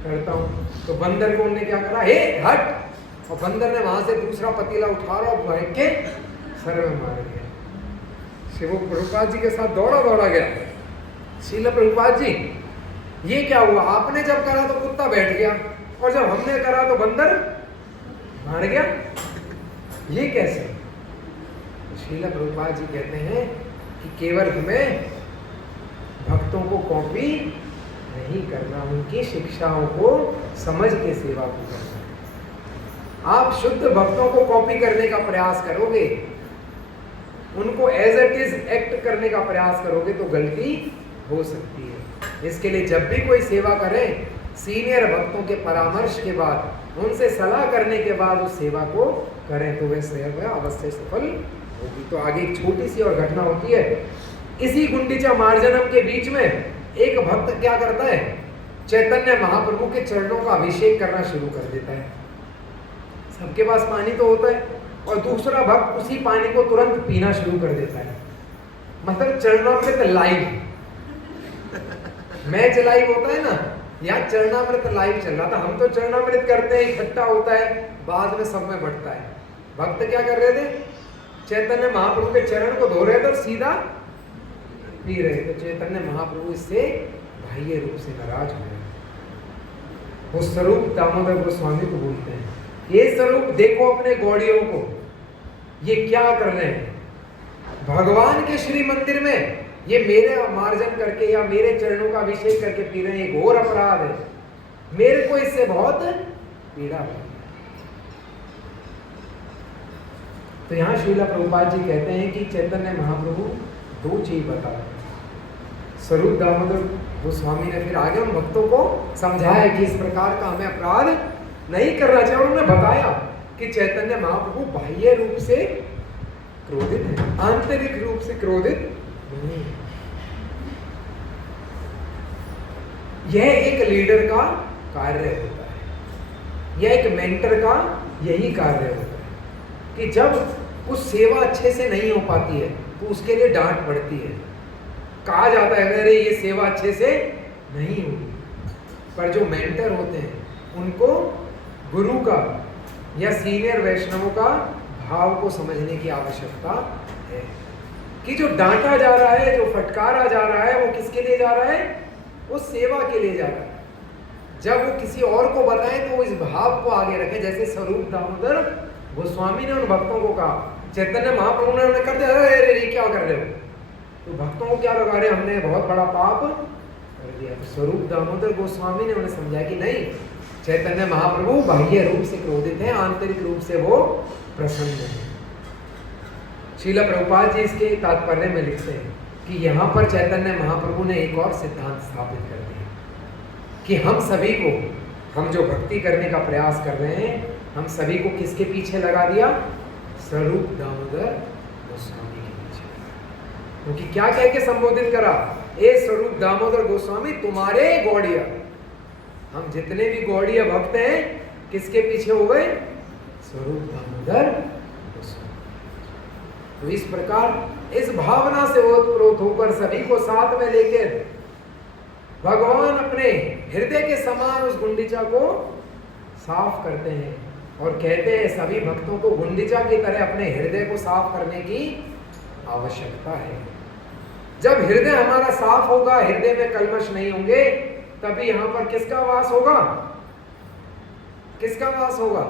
करता हूँ। तो बंदर को उन्होंने क्या करा, हे हट, और बंदर ने वहां से दूसरा पतीला उठा और फेंक के सर में मार दिया। शिव प्रभुपाद जी के साथ दौड़ा गया, श्रील प्रभुपाद जी ये क्या हुआ, आपने जब करा तो कुत्ता बैठ गया, और जब हमने करा तो बंदर मार गया, ये कैसे। श्रील प्रभुपाद जी कहते हैं कि केवल हमें भक्तों को कॉपी नहीं करना, उनकी शिक्षाओं को समझ के सेवा को करना। आप शुद्ध भक्तों को कॉपी करने का प्रयास करोगे, उनको एज इट इज एक्ट करने का प्रयास करोगे तो गलती हो सकती है। इसके लिए जब भी कोई सेवा करें, सीनियर भक्तों के परामर्श के बाद, उनसे सलाह करने के बाद उस सेवा को करें, तो वह सेवा अवश्य सफल होगी। तो आगे एक छोटी सी और घटना होती है। इसी गुंडीचा मार्जनम के बीच में एक भक्त क्या करता है, चैतन्य महाप्रभु के चरणों का अभिषेक करना शुरू कर देता है। सबके पास पानी तो होता है, और दूसरा भक्त उसी पानी को तुरंत पीना शुरू कर देता है। मतलब चरणामृत लाइव, मैच लाइव होता है ना, यहाँ चरणामृत लाइव चल रहा था। हम तो चरणामृत करते हैं, इकट्ठा होता है, बाद में सब में बढ़ता है। भक्त क्या कर रहे थे, चैतन्य महाप्रभु के चरण को धो रहे थे और सीधा पी रहे थे। चैतन्य महाप्रभु इससे बाह्य रूप से नाराज हो गए। वो स्वरूप दामोदर गोस्वामी को बोलते हैं, ये स्वरूप देखो अपने गौड़ियों को, ये क्या कर रहे हैं भगवान के श्री मंदिर में, ये मेरे मार्जन करके या मेरे चरणों का अभिषेक करके पी रहे हैं, घोर अपराध है, मेरे को इससे बहुत पीड़ा है। तो यहाँ श्रील प्रभुपाद जी कहते हैं कि चैतन्य महाप्रभु दो चीज बता रहे हैं। स्वरूप दामोदर गोस्वामी ने फिर आगे उन भक्तों को समझाया कि इस प्रकार का हमें अपराध नहीं करना चाहिए। उन्होंने बताया कि चैतन्य महाप्रभु बाह्य रूप से क्रोधित है, आंतरिक रूप से क्रोधित नहीं है। यह एक लीडर का कार्य होता है, यह एक मेंटर का यही कार्य होता है कि जब उस सेवा अच्छे से नहीं हो पाती है तो उसके लिए डांट पड़ती है, कहा जाता है अरे ये सेवा अच्छे से नहीं हुई। पर जो मेंटर होते हैं उनको गुरु का या सीनियर वैष्णवों का भाव को समझने की आवश्यकता है कि जो डांटा जा रहा है, जो फटकारा जा रहा है, वो किसके लिए जा रहा है, वो सेवा के लिए जा रहा है। जब वो किसी और को बताएं तो वो इस भाव को आगे रखें। जैसे स्वरूप दामोदर गोस्वामी ने उन भक्तों को कहा, चैतन्य महाप्रभु ने उन्हें कर दिया, अरे क्या कर रहे हो, तो भक्तों को क्या लगा रहे, हमने बहुत बड़ा पाप कर दिया। तो स्वरूप दामोदर गोस्वामी ने उन्हें समझाया कि नहीं, चैतन्य महाप्रभु बाह्य रूप से क्रोधित हैं, आंतरिक रूप से वो प्रसन्न है। श्रील प्रभुपाद जी इसके तात्पर्य में लिखते हैं कि यहाँ पर चैतन्य महाप्रभु ने एक और सिद्धांत स्थापित कर दिया कि हम सभी को, हम जो भक्ति करने का प्रयास कर रहे हैं, हम सभी को किसके पीछे लगा दिया? स्वरूप दामोदर गोस्वामी के पीछे। क्योंकि क्या कह के संबोधित करा? ए स्वरूप दामोदर गोस्वामी तुम्हारे गौड़िया। हम जितने भी गौड़िया भक्त हैं किसके पीछे हो गए? स्वरूप दामोदर गोस्वामी। तो इस प्रकार इस भावना से ओतप्रोत होकर सभी को साथ में लेकर भगवान अपने हृदय के समान उस गुंडीचा को साफ करते हैं और कहते हैं सभी भक्तों को गुंडीचा की तरह अपने हृदय को साफ करने की आवश्यकता है। जब हृदय हमारा साफ होगा, हृदय में कल्मश नहीं होंगे, तभी यहाँ पर किसका वास होगा? किसका वास होगा?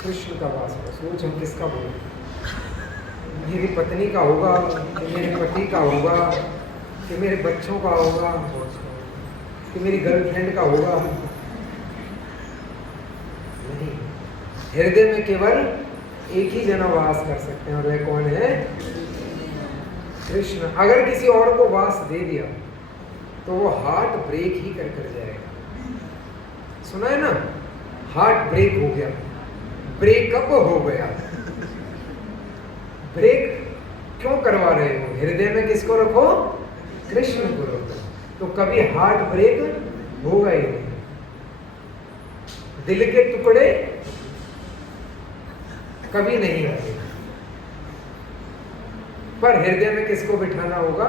कृष्ण का वास होगा। सोच हम किसका बोले? मेरी पत्नी का होगा कि मेरे पति का होगा कि मेरे बच्चों का होगा कि मेरी गर्लफ्रेंड का होगा? नहीं, हृदय में केवल एक ही जना वास कर सकते हैं और वह कौन है? कृष्ण। अगर किसी और को वास दे दिया तो वो हार्ट ब्रेक ही कर जाएगा। सुना है ना? हार्ट ब्रेक हो गया, ब्रेकअप हो गया। ब्रेक क्यों करवा रहे हो? हृदय में किसको रखो? कृष्ण को रखो, तो कभी हार्ट ब्रेक होगा ही नहीं। दिल के टुकड़े कभी नहीं आते। पर हृदय में किसको बिठाना होगा?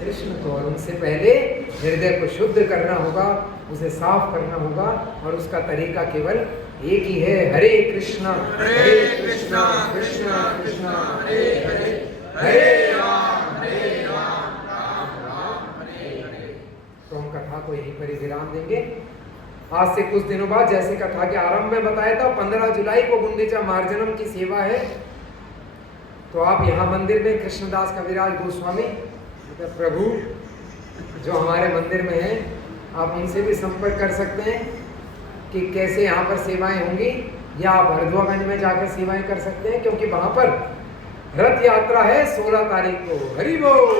कृष्ण को। और उनसे पहले हृदय को शुद्ध करना होगा, उसे साफ करना होगा, और उसका तरीका केवल एक ही है, हरे कृष्णा कृष्णा कृष्णा हरे हरे, हरे राम राम राम हरे हरे। तो हम कथा को यहीं पर ही विराम देंगे। आज से कुछ दिनों बाद, जैसे कथा के आरंभ में बताया था, 15 जुलाई को गुंडीचा मार्जनम की सेवा है। तो आप यहाँ मंदिर में कृष्णदास कविराज गोस्वामी प्रभु जो हमारे मंदिर में हैं, आप उनसे भी संपर्क कर सकते हैं कि कैसे यहाँ पर सेवाएं होंगी, या आप हरदुआगंज में जाकर सेवाएं कर सकते हैं, क्योंकि वहाँ पर रथ यात्रा है 16 तारीख को। हरि बोल।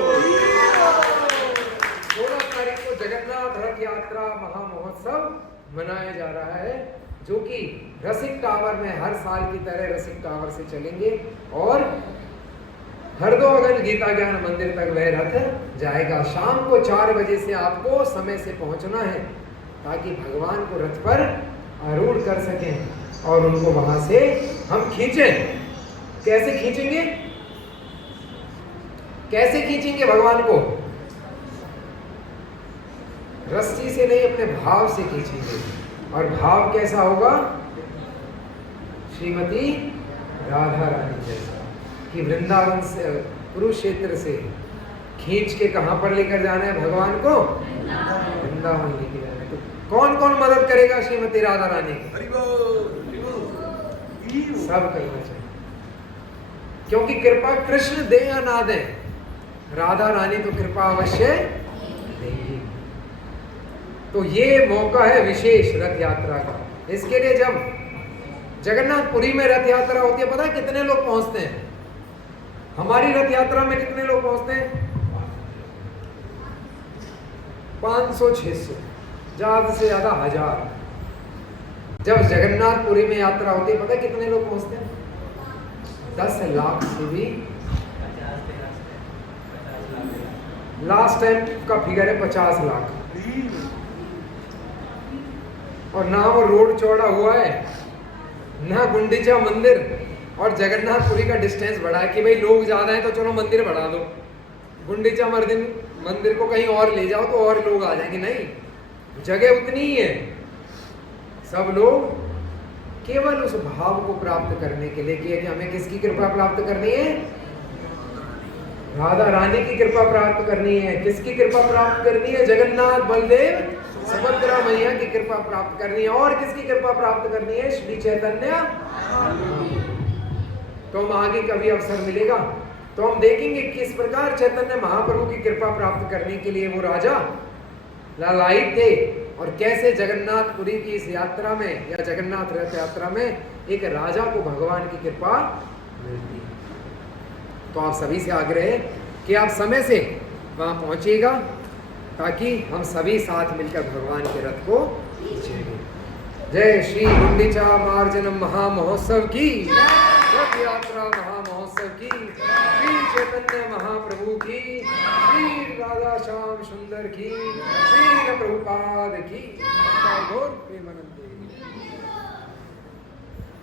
16 तारीख को जगन्नाथ रथ यात्रा महामहोत्सव मनाया जा रहा है, जो कि रसिक टावर में हर साल की तरह रसिक टावर से चलेंगे और हरदोगंज गीता ज्ञान मंदिर तक वह रथ जाएगा। शाम को 4 बजे से आपको समय से पहुंचना है, ताकि भगवान को रथ पर आरूढ़ कर सकें और उनको वहां से हम खींचें। कैसे खींचेंगे? कैसे खींचेंगे भगवान को? रस्सी से नहीं, अपने भाव से खींचेंगे। और भाव कैसा होगा? श्रीमती राधा रानी जैसा, कि वृंदावन से, कुरुक्षेत्र से खींच के कहां पर लेकर जाना है भगवान को? वृंदावन लेकर जाना है। तो कौन कौन मदद करेगा श्रीमती राधा रानी की? सब करना चाहिए, क्योंकि कृपा कृष्ण दे या ना दे, राधा रानी तो कृपा अवश्य देंगी। तो ये मौका है विशेष रथ यात्रा का। इसके लिए जब जगन्नाथपुरी में रथ यात्रा होती है, पता है कितने लोग पहुंचते हैं? हमारी रथ यात्रा में कितने लोग पहुंचते हैं? 500-600, ज्यादा से ज्यादा 1000। जब जगन्नाथपुरी में यात्रा होती है, पता है कितने लोग पहुंचते हैं? 10 लाख से भी। लास्ट टाइम का फिगर है 50 लाख। और ना वो रोड चौड़ा हुआ है, ना गुंडीचा मंदिर और जगन्नाथपुरी का डिस्टेंस बढ़ा है कि भाई लोग ज्यादा हैं तो चलो मंदिर बढ़ा दो, गुंडीचा मंदिर को कहीं और ले जाओ तो और लोग आ जाएंगे। नहीं, जगह उतनी ही है। सब लोग केवल उस भाव को प्राप्त करने के लिए कि हमें किसकी कृपा प्राप्त करनी है? राधा रानी की कृपा प्राप्त करनी है। किसकी कृपा प्राप्त करनी है? जगन्नाथ बलदेव सुभद्रा मैया की कृपा प्राप्त करनी है। और किसकी कृपा प्राप्त करनी है? श्री चैतन्य। तो हम आगे कभी अवसर मिलेगा तो हम देखेंगे किस प्रकार चैतन्य महाप्रभु की कृपा प्राप्त करने के लिए वो राजा लालायित थे और कैसे जगन्नाथपुरी की इस यात्रा में या जगन्नाथ रथ यात्रा में एक राजा को भगवान की कृपा मिलती है। तो आप सभी से आग्रह है कि आप समय से वहां पहुंचिएगा ताकि हम सभी साथ मिलकर भगवान के रथ को खींचेंगे। जय श्री गुंडीचा मार्जनम महामहोत्सव की, रथ यात्रा महामहोत्सव की, श्री चैतन्य महाप्रभु की, श्री राधा श्याम सुंदर की, श्री प्रभुपाद की, गौर प्रेमानंद।